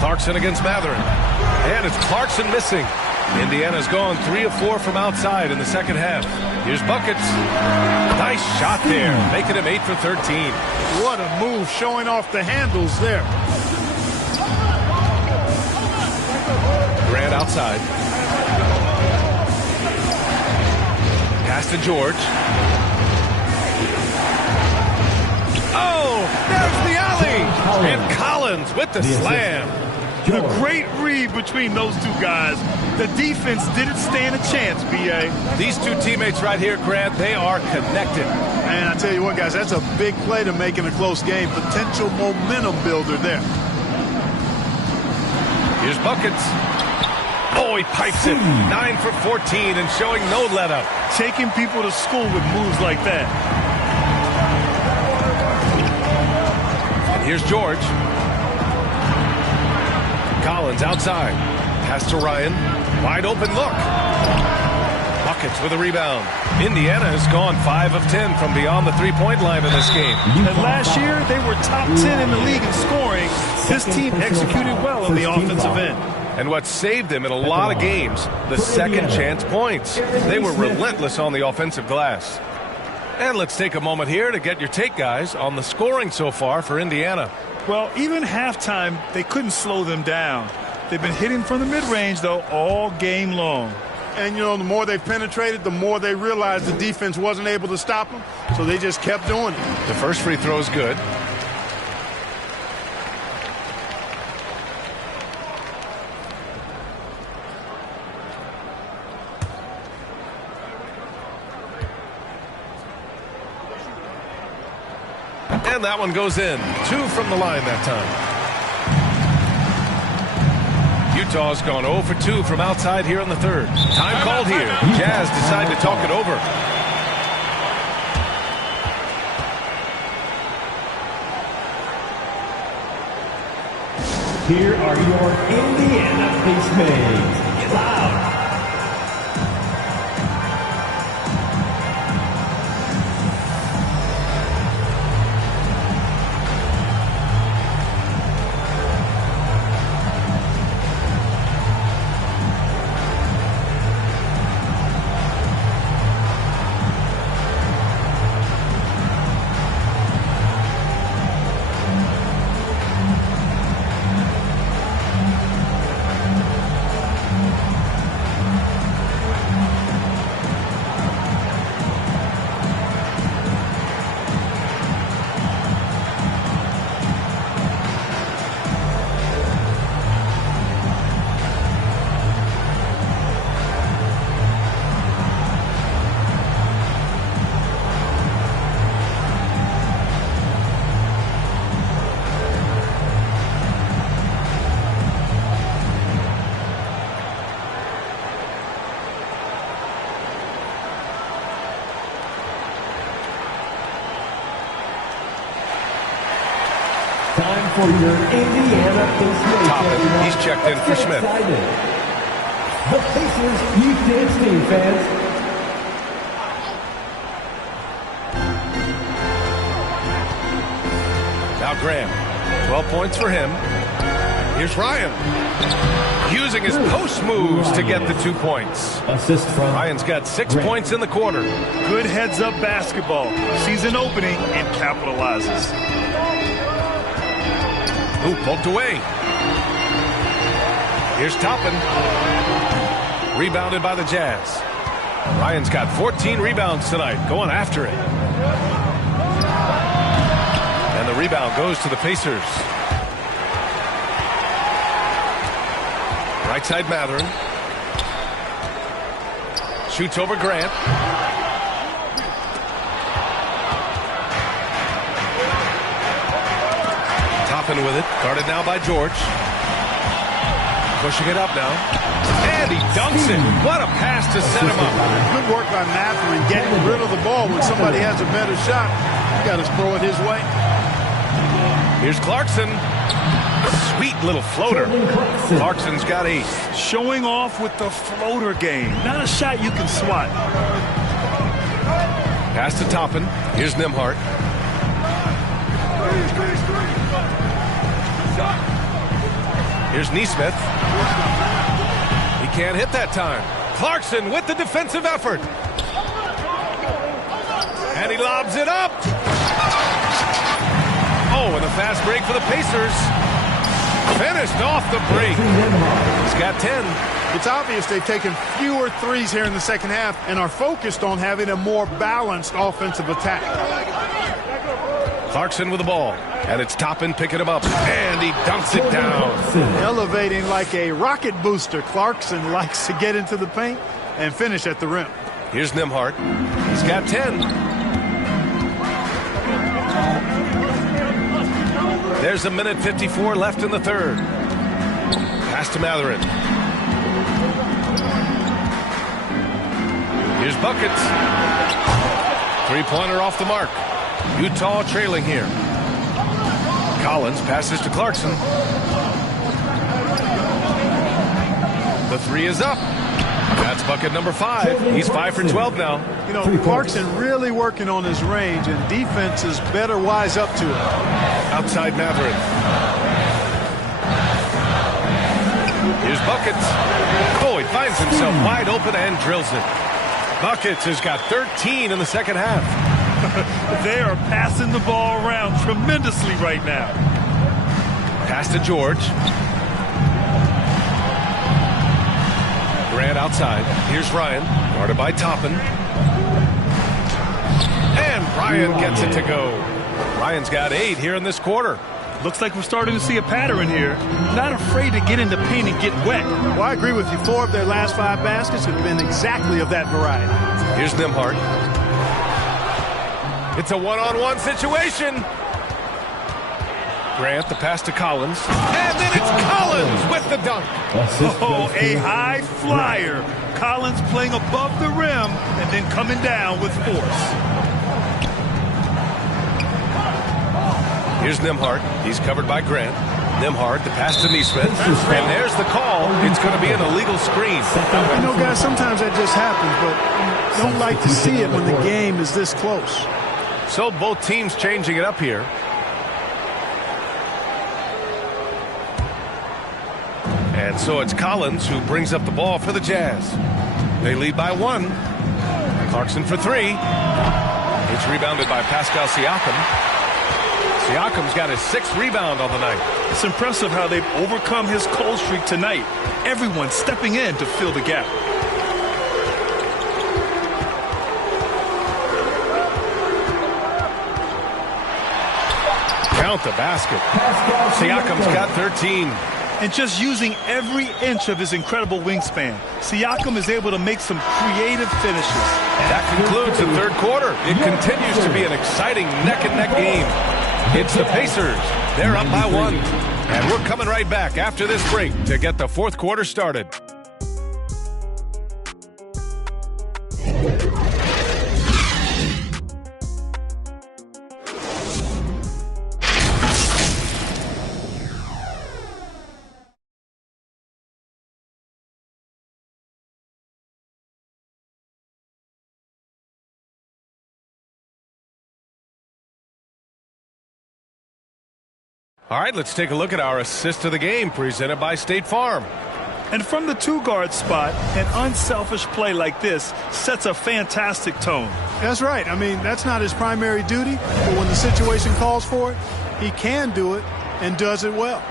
Clarkson against Mathurin. And it's Clarkson missing. Indiana's gone 3 of 4 from outside in the second half. Here's Buckets. Nice shot there, making him 8 for 13. What a move, showing off the handles there. Grant outside. Pass to George. Oh, there's the alley. And Collins with the slam. A great read between those two guys. The defense didn't stand a chance, B.A. These two teammates right here, Grant, they are connected. And I tell you what, guys, that's a big play to make in a close game. Potential momentum builder there. Here's Buckets. Oh, he pipes it. 9 for 14 and showing no let-up. Taking people to school with moves like that. And here's George. Collins outside. Pass to Ryan. Wide open look. Buckets with a rebound. Indiana has gone 5 of 10 from beyond the three-point line in this game. And last year, they were top 10 in the league in scoring. This team executed well on the offensive end. And what saved them in a lot of games, the second chance points. They were relentless on the offensive glass. And let's take a moment here to get your take, guys, on the scoring so far for Indiana. Well, even halftime, they couldn't slow them down. They've been hitting from the mid-range, though, all game long. And, you know, the more they've penetrated, the more they realized the defense wasn't able to stop them, so they just kept doing it. The first free throw is good. And that one goes in. 2 from the line that time. Utah's gone 0 for 2 from outside here in the third. Time called here. Jazz decide to talk it over. Here are your Indiana Pacemates. Get loud. Time for your Indiana Pacers. He's checked in for Smith. The Pacers Youth Dance Team, fans. Now Graham. 12 points for him. Here's Ryan. Using his post moves to get the 2 points. Assist from Ryan's got 6 points in the quarter. Good heads-up basketball. Sees an opening and capitalizes. Ooh, poked away. Here's Toppin. Rebounded by the Jazz. Ryan's got 14 rebounds tonight, going after it. And the rebound goes to the Pacers. Right side Mathurin. Shoots over Grant. Toppin with it. Guarded now by George. Pushing it up now. And he dunks it. What a pass to set him up. Good work by Mathurin getting rid of the ball. When somebody has a better shot, you got to throw it his way. Here's Clarkson. Sweet little floater. Clarkson's got 8. Showing off with the floater game. Not a shot you can swat. Pass to Toppin. Here's Nembhard. Here's Nesmith. He can't hit that time. Clarkson with the defensive effort. And he lobs it up. Oh, and a fast break for the Pacers. Finished off the break. He's got 10. It's obvious they've taken fewer threes here in the second half and are focused on having a more balanced offensive attack. Clarkson with the ball. And it's Toppin picking him up. And he dunks it down. Elevating like a rocket booster. Clarkson likes to get into the paint and finish at the rim. Here's Nembhard. He's got 10. There's a minute 54 left in the third. Pass to Mathurin. Here's buckets. Three-pointer off the mark. Utah trailing here. Collins passes to Clarkson. The 3 is up. That's bucket number 5. He's 5 for 12 now. You know, Clarkson really working on his range, and defenses better wise up to it. Outside Mathurin. Here's Buckets. Oh, he finds himself wide open and drills it. Buckets has got 13 in the second half. They are passing the ball around tremendously right now. Pass to George. Grant outside. Here's Ryan, guarded by Toppin. And Ryan gets it to go. Ryan's got 8 here in this quarter. Looks like we're starting to see a pattern here. Not afraid to get in the paint and get wet. Well, I agree with you. 4 of their last 5 baskets have been exactly of that variety. Here's Nembhard. It's a one-on-one situation. Grant, the pass to Collins. And then it's Collins with the dunk. Oh, a high flyer. Collins playing above the rim and then coming down with force. Here's Nembhard. He's covered by Grant. Nembhard, the pass to Nesmith. And there's the call. It's going to be an illegal screen. You know, guys, sometimes that just happens, but you don't like to see it when the game is this close. So both teams changing it up here. And so it's Collins who brings up the ball for the Jazz. They lead by 1. Clarkson for 3. It's rebounded by Pascal Siakam. Siakam's got his 6th rebound on the night. It's impressive how they've overcome his cold streak tonight. Everyone stepping in to fill the gap. Count the basket. Siakam's got 13. And just using every inch of his incredible wingspan, Siakam is able to make some creative finishes. That concludes the third quarter. It continues to be an exciting neck-and-neck game. It's the Pacers. They're up by 1. And we're coming right back after this break to get the fourth quarter started. All right, let's take a look at our assist of the game presented by State Farm. And from the 2-guard spot, an unselfish play like this sets a fantastic tone. That's right. I mean, that's not his primary duty, but when the situation calls for it, he can do it and does it well.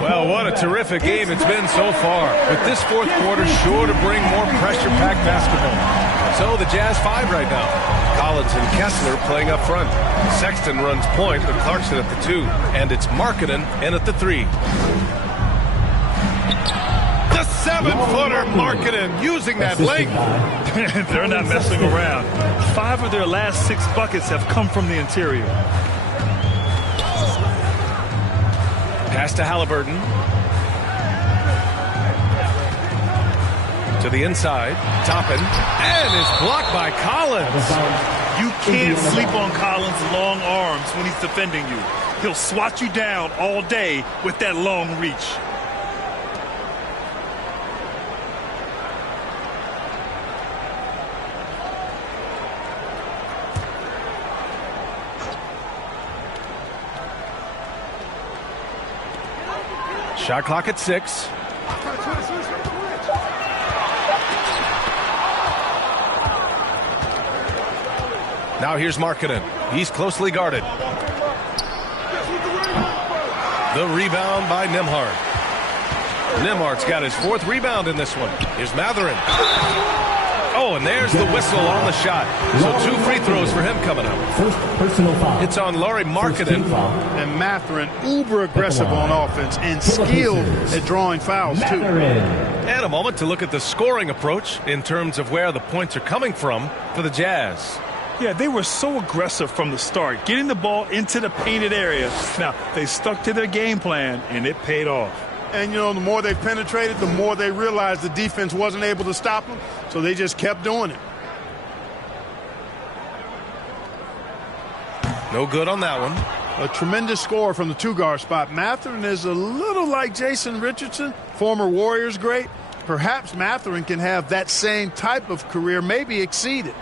Well, what a terrific game it's been so far. With this fourth quarter sure to bring more pressure-packed basketball. So the Jazz 5 right now. Collins and Kessler playing up front. Sexton runs point, but Clarkson at the 2. And it's Markkanen in at the 3. The 7-footer Markkanen using that length. They're not messing around. 5 of their last 6 buckets have come from the interior. Pass to Halliburton. To the inside. Toppin. And is blocked by Collins. You can't sleep on Collins' long arms when he's defending you. He'll swat you down all day with that long reach. Shot clock at 6. Now here's Markkanen. He's closely guarded. The rebound by Nembhard. Nembhard's got his 4th rebound in this one. Here's Mathurin. Oh, and there's the whistle on the shot. So 2 free throws for him coming up. First personal foul. It's on Lauri Markkanen. And Mathurin, uber aggressive on offense and skilled at drawing fouls, too. And a moment to look at the scoring approach in terms of where the points are coming from for the Jazz. Yeah, they were so aggressive from the start, getting the ball into the painted area. Now, they stuck to their game plan, and it paid off. And, you know, the more they penetrated, the more they realized the defense wasn't able to stop them, so they just kept doing it. No good on that one. A tremendous score from the 2-guard spot. Mathurin is a little like Jason Richardson, former Warriors great. Perhaps Mathurin can have that same type of career, maybe exceed it.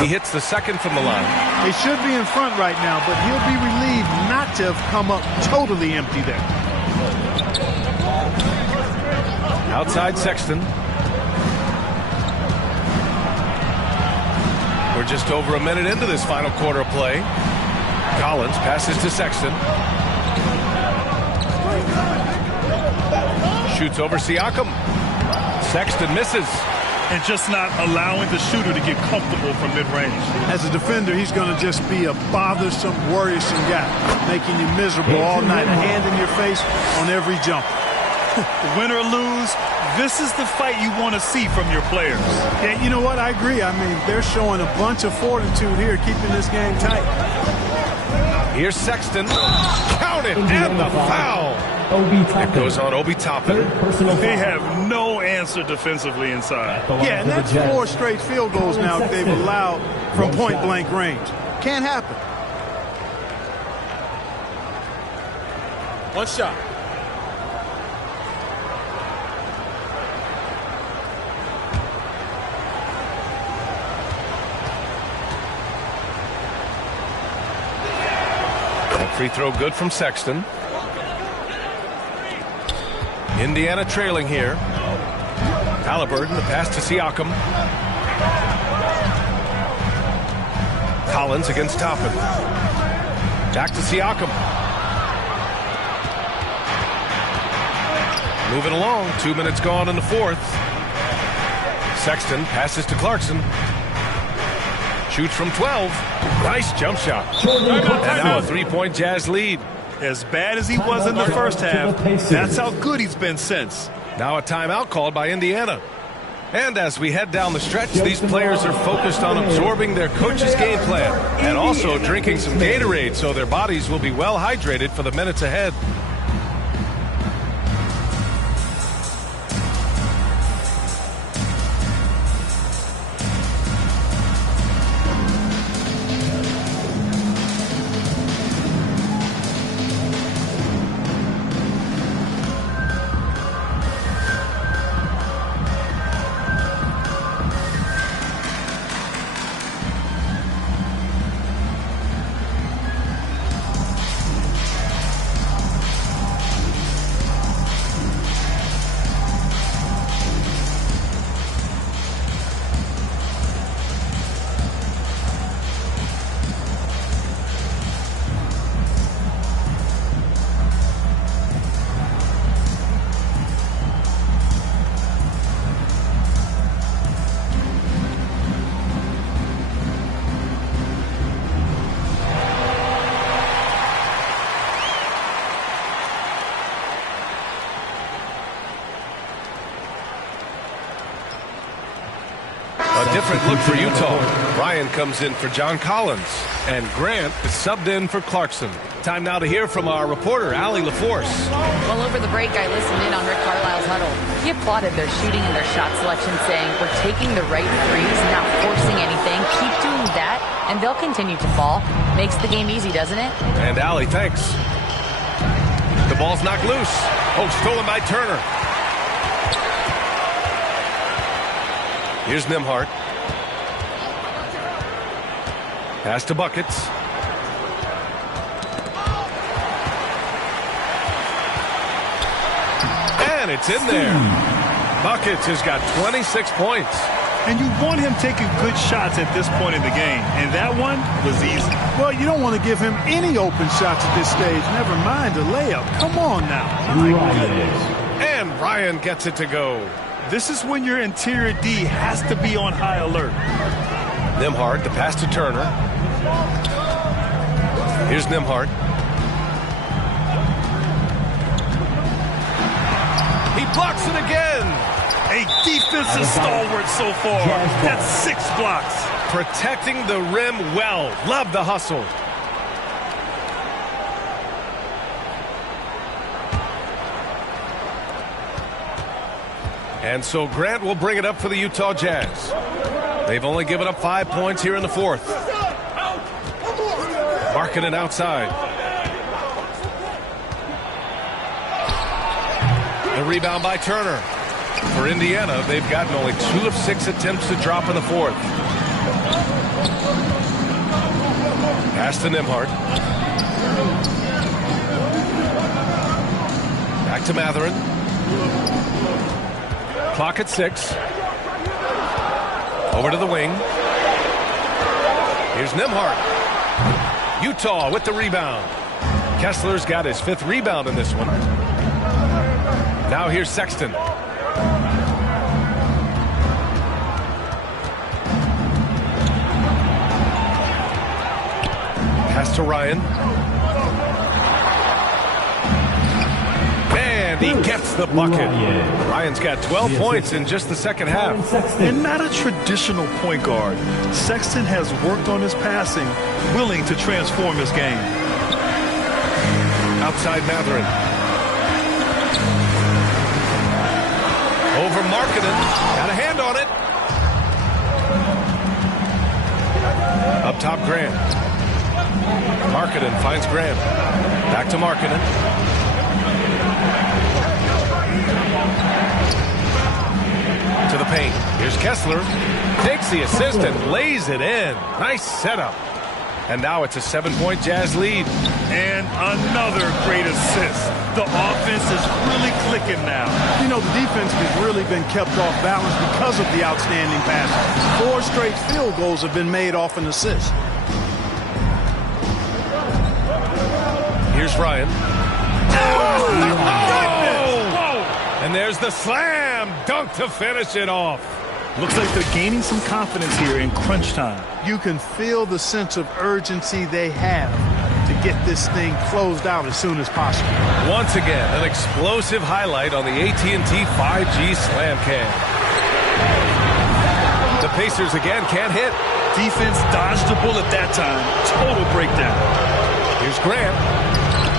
He hits the second from the line. They should be in front right now, but he'll be relieved not to have come up totally empty there. Outside Sexton. We're just over a minute into this final quarter of play. Collins passes to Sexton. Shoots over Siakam. Sexton misses. And just not allowing the shooter to get comfortable from mid-range. As a defender, he's going to just be a bothersome, worrisome guy, making you miserable all night, a hand in your face on every jump. Win or lose, this is the fight you want to see from your players. Yeah, you know what? I agree. I mean, they're showing a bunch of fortitude here, keeping this game tight. Here's Sexton. Count it, and the foul. It goes on Obi Toppin. They have no answer defensively inside. Yeah, and that's 4 straight field goals now that they've allowed from point-blank range. Can't happen. One shot. That free throw good from Sexton. Indiana trailing here. Halliburton, the pass to Siakam. Collins against Toppin. Back to Siakam. Moving along, 2 minutes gone in the 4th. Sexton passes to Clarkson. Shoots from 12. Nice jump shot. And now a 3-point Jazz lead. As bad as he was in the first half, that's how good he's been since. Now a timeout called by Indiana. And as we head down the stretch, these players are focused on absorbing their coach's game plan and also drinking some Gatorade so their bodies will be well hydrated for the minutes ahead. different look for Utah. Ryan comes in for John Collins, and Grant is subbed in for Clarkson. Time now to hear from our reporter, Allie LaForce. Well, over the break, I listened in on Rick Carlisle's huddle. He applauded their shooting and their shot selection, saying, "We're taking the right threes, not forcing anything. Keep doing that, and they'll continue to fall." Makes the game easy, doesn't it? And Allie, thanks. The ball's knocked loose. Oh, stolen by Turner. Here's Nembhard. Pass to Buckets. And it's in there. Buckets has got 26 points. And you want him taking good shots at this point in the game. And that one was easy. Well, you don't want to give him any open shots at this stage. Never mind a layup. Come on now. My goodness. And Ryan gets it to go. This is when your interior D has to be on high alert. Nembhard, the pass to Turner. Here's Nembhard. He blocks it again. A defensive stalwart so far. That's 6 blocks. Protecting the rim well. Love the hustle. And so Grant will bring it up for the Utah Jazz. They've only given up 5 points here in the fourth. Markkanen outside. The rebound by Turner. For Indiana, they've gotten only 2 of 6 attempts to drop in the fourth. Pass to Nembhard. Back to Mathurin. Clock at 6. Over to the wing. Here's Nembhard. Utah with the rebound. Kessler's got his 5th rebound in this one. Now here's Sexton. Pass to Ryan. And he gets the bucket. Ryan's got 12 points in just the second half. And not a traditional point guard. Sexton has worked on his passing, willing to transform his game. Outside Mathurin. Over Markkanen. Got a hand on it. Up top, Grant. Markkanen finds Grant. Back to Markkanen. To the paint. Here's Kessler. Takes the assist and lays it in. Nice setup. And now it's a 7-point Jazz lead. And another great assist. The offense is really clicking now. You know, the defense has really been kept off balance because of the outstanding passes. 4 straight field goals have been made off an assist. Here's Ryan. Oh, my goodness! Whoa. And there's the slam dunk to finish it off. Looks like they're gaining some confidence here in crunch time. You can feel the sense of urgency they have to get this thing closed out as soon as possible. Once again, an explosive highlight on the AT&T 5G Slam Cam. The Pacers again can't hit. Defense dodged the bullet that time. Total breakdown. Here's Grant.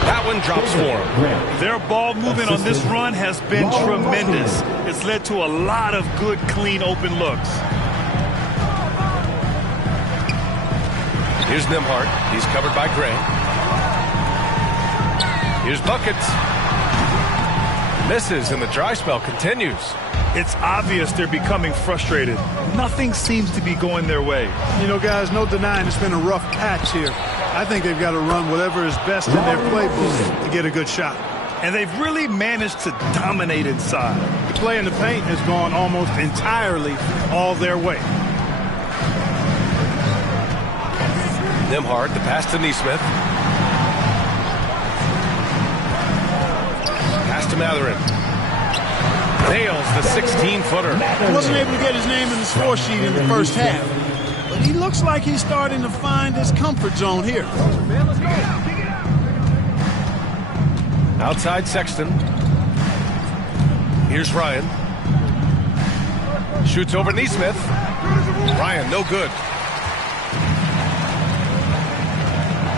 That one drops for him. Their ball movement on this run has been tremendous. It's led to a lot of good, clean, open looks. Here's Nembhard. He's covered by Grant. Here's Buckets. Misses, and the dry spell continues. It's obvious they're becoming frustrated. Nothing seems to be going their way. You know, guys, no denying it's been a rough patch here. I think they've got to run whatever is best in their playbook to get a good shot. And they've really managed to dominate inside. The play in the paint has gone almost entirely all their way. Nembhard, the pass to Nesmith. Pass to Mathurin. Nails the 16-footer. He wasn't able to get his name in the score sheet in the first half. But he looks like he's starting to find his comfort zone here. Outside Sexton. Here's Ryan. Shoots over Nesmith. Ryan, no good.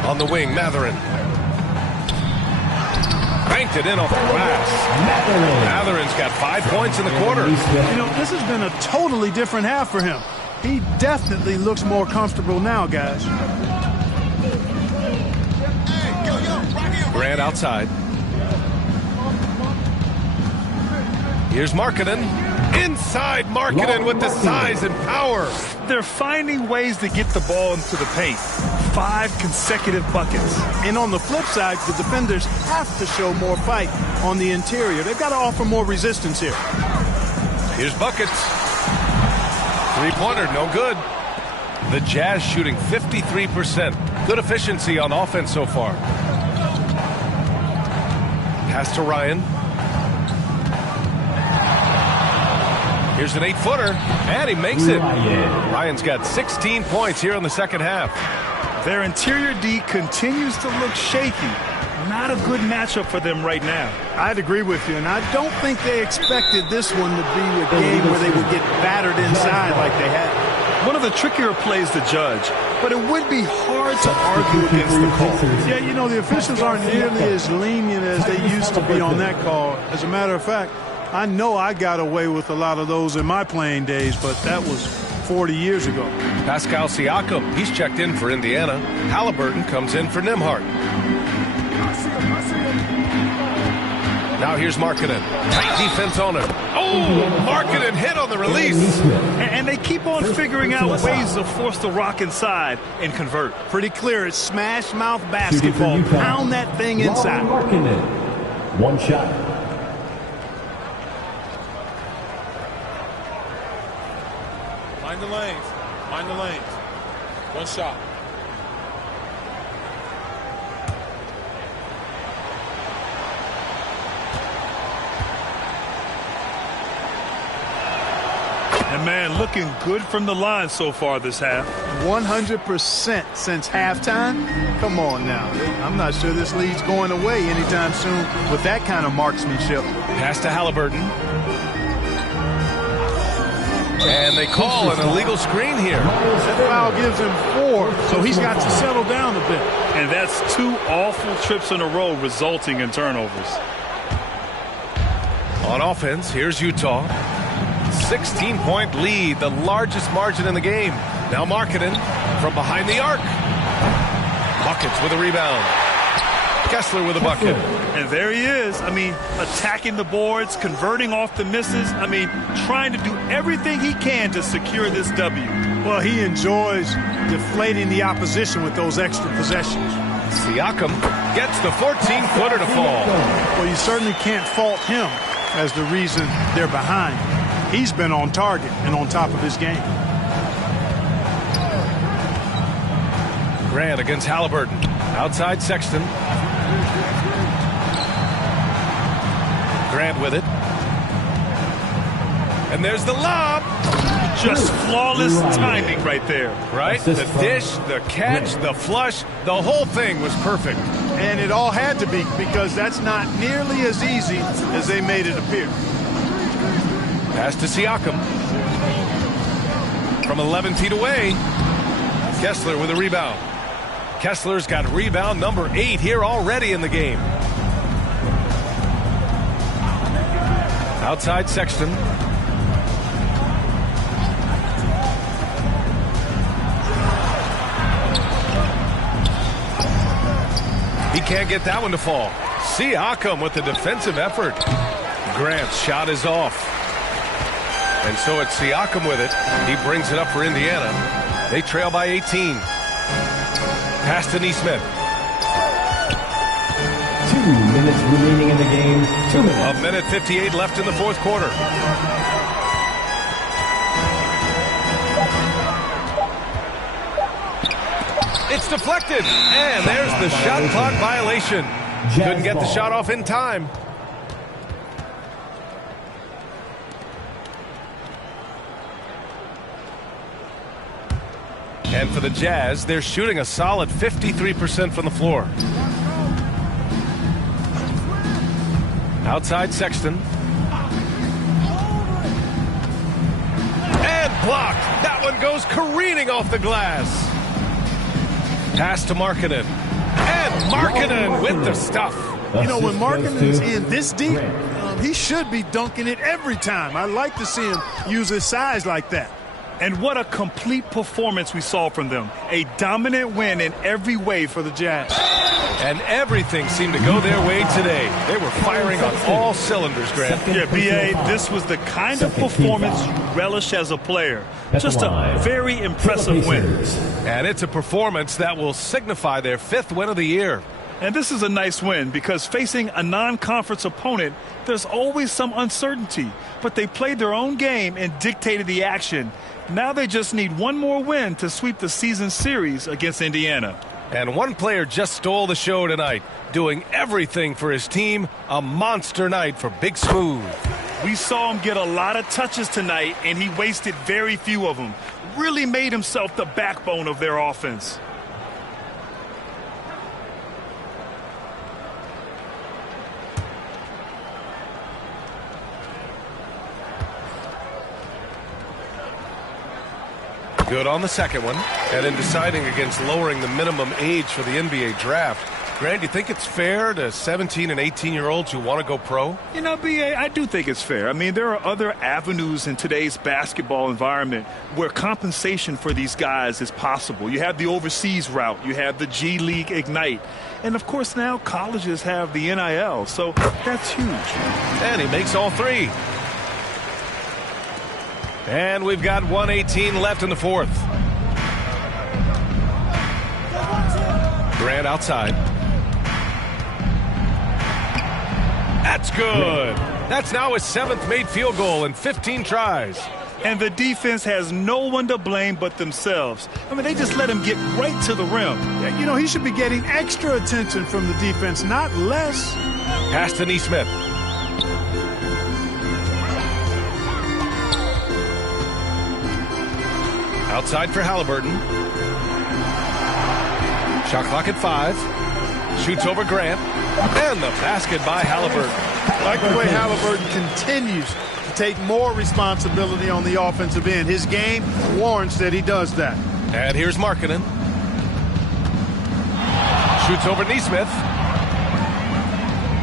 On the wing, Mathurin. Banked it in off the glass. Mathurin's got 5 points in the quarter. You know, this has been a totally different half for him. He definitely looks more comfortable now, guys. Grant outside. Here's Markkanen. Inside Markkanen with the size and power. They're finding ways to get the ball into the paint. 5 consecutive buckets. And on the flip side, the defenders have to show more fight on the interior. They've got to offer more resistance here. Here's buckets. Three-pointer, no good. The Jazz shooting 53%. Good efficiency on offense so far. Pass to Ryan. Here's an 8-footer, and he makes it. Ryan's got 16 points here in the second half. Their interior D continues to look shaky. Not a good matchup for them right now. I'd agree with you, and I don't think they expected this one to be a game where they would get battered inside like they had. One of the trickier plays to judge, but it would be hard to argue against the call. Yeah, you know, the officials aren't nearly as lenient as they used to be on that call. As a matter of fact, I know I got away with a lot of those in my playing days, but that was 40 years ago. Pascal Siakam, he's checked in for Indiana. Halliburton comes in for Nembhard. Now here's Markkanen. Tight defense on him. Oh, Markkanen hit on the release. And they keep on figuring out ways to force the rock inside and convert. Pretty clear. It's smash mouth basketball. Pound that thing inside. One shot. Mind the lanes. Mind the lanes. One shot. And, man, looking good from the line so far this half. 100% since halftime? Come on now. I'm not sure this lead's going away anytime soon with that kind of marksmanship. Pass to Halliburton. And they call an illegal screen here. That foul gives him 4, so he's got to settle down a bit. And that's 2 awful trips in a row resulting in turnovers. On offense, here's Utah. 16-point lead, the largest margin in the game. Now Markkanen from behind the arc. Buckets with a rebound. Kessler with a bucket. And there he is. I mean, attacking the boards, converting off the misses. I mean, trying to do everything he can to secure this W. Well, he enjoys deflating the opposition with those extra possessions. Siakam gets the 14-footer to fall. Well, you certainly can't fault him as the reason they're behind. He's been on target and on top of his game. Grant against Halliburton. Outside Sexton. Grant with it. And there's the lob. Just flawless timing right there. Right? The dish, the catch, the flush, the whole thing was perfect. And it all had to be, because that's not nearly as easy as they made it appear. Pass to Siakam. From 11 feet away. Kessler with a rebound. Kessler's got rebound number 8 here already in the game. Outside Sexton. He can't get that one to fall. Siakam with the defensive effort. Grant's shot is off. And so it's Siakam with it. He brings it up for Indiana. They trail by 18. Pass to Nesmith. 2 minutes remaining in the game. 2 minutes. 1:58 left in the fourth quarter. It's deflected. And there's the shot clock violation. Couldn't get the shot off in time. And for the Jazz, they're shooting a solid 53% from the floor. Outside Sexton. And blocked. That one goes careening off the glass. Pass to Markkanen. And Markkanen with the stuff. You know, when Markkanen's in this deep, he should be dunking it every time. I like to see him use his size like that. And what a complete performance we saw from them. A dominant win in every way for the Jazz. And everything seemed to go their way today. They were firing on all cylinders, Grant. Yeah, B.A., this was the kind of performance you relish as a player. Just a very impressive win. And it's a performance that will signify their 5th win of the year. And this is a nice win because facing a non-conference opponent, there's always some uncertainty. But they played their own game and dictated the action. Now they just need one more win to sweep the season series against Indiana. And one player just stole the show tonight, doing everything for his team. A monster night for Big Smooth. We saw him get a lot of touches tonight, and he wasted very few of them. Really made himself the backbone of their offense. Good on the second one. And in deciding against lowering the minimum age for the NBA draft, Grant, do you think it's fair to 17 and 18-year-olds who want to go pro? You know, B.A., I do think it's fair. I mean, there are other avenues in today's basketball environment where compensation for these guys is possible. You have the overseas route. You have the G League Ignite. And, of course, now colleges have the NIL. So that's huge. And he makes all three. And we've got 1:18 left in the 4th. Grant outside. That's good. That's now his 7th made field goal in 15 tries. And the defense has no one to blame but themselves. I mean, they just let him get right to the rim. You know, he should be getting extra attention from the defense, not less. Pass to Nesmith. Outside for Halliburton. Shot clock at 5. Shoots over Grant. And the basket by Halliburton. I like the way Halliburton continues to take more responsibility on the offensive end. His game warrants that he does that. And here's Markkanen. Shoots over Nesmith.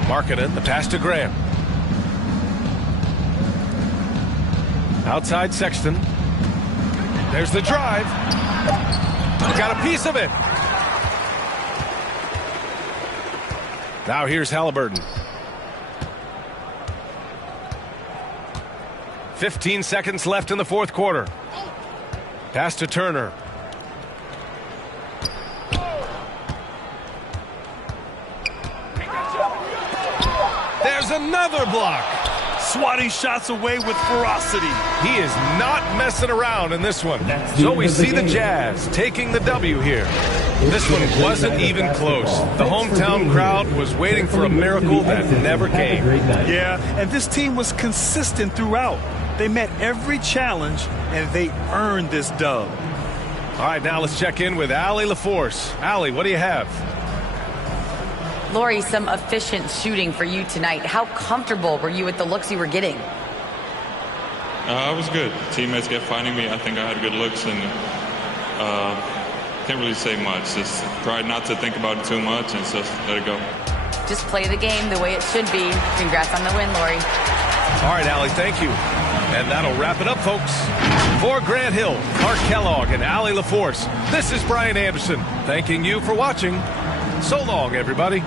Markkanen, the pass to Grant. Outside Sexton. There's the drive. Got a piece of it. Now here's Halliburton. 15 seconds left in the 4th quarter. Pass to Turner. There's another block. Swatting shots away with ferocity. He is not messing around in this one. So we see the Jazz taking the W here. This one wasn't even close. The hometown crowd was waiting for a miracle that never came. Yeah, and this team was consistent throughout. They met every challenge, and they earned this dub. All right, now let's check in with Allie LaForce. Allie, what do you have? Lori, some efficient shooting for you tonight. How comfortable were you with the looks you were getting? I was good. Teammates kept finding me. I think I had good looks, and can't really say much. Just try not to think about it too much and just let it go. Just play the game the way it should be. Congrats on the win, Lori. All right, Allie, thank you. And that'll wrap it up, folks. For Grant Hill, Clark Kellogg, and Allie LaForce, this is Brian Anderson, thanking you for watching. So long, everybody.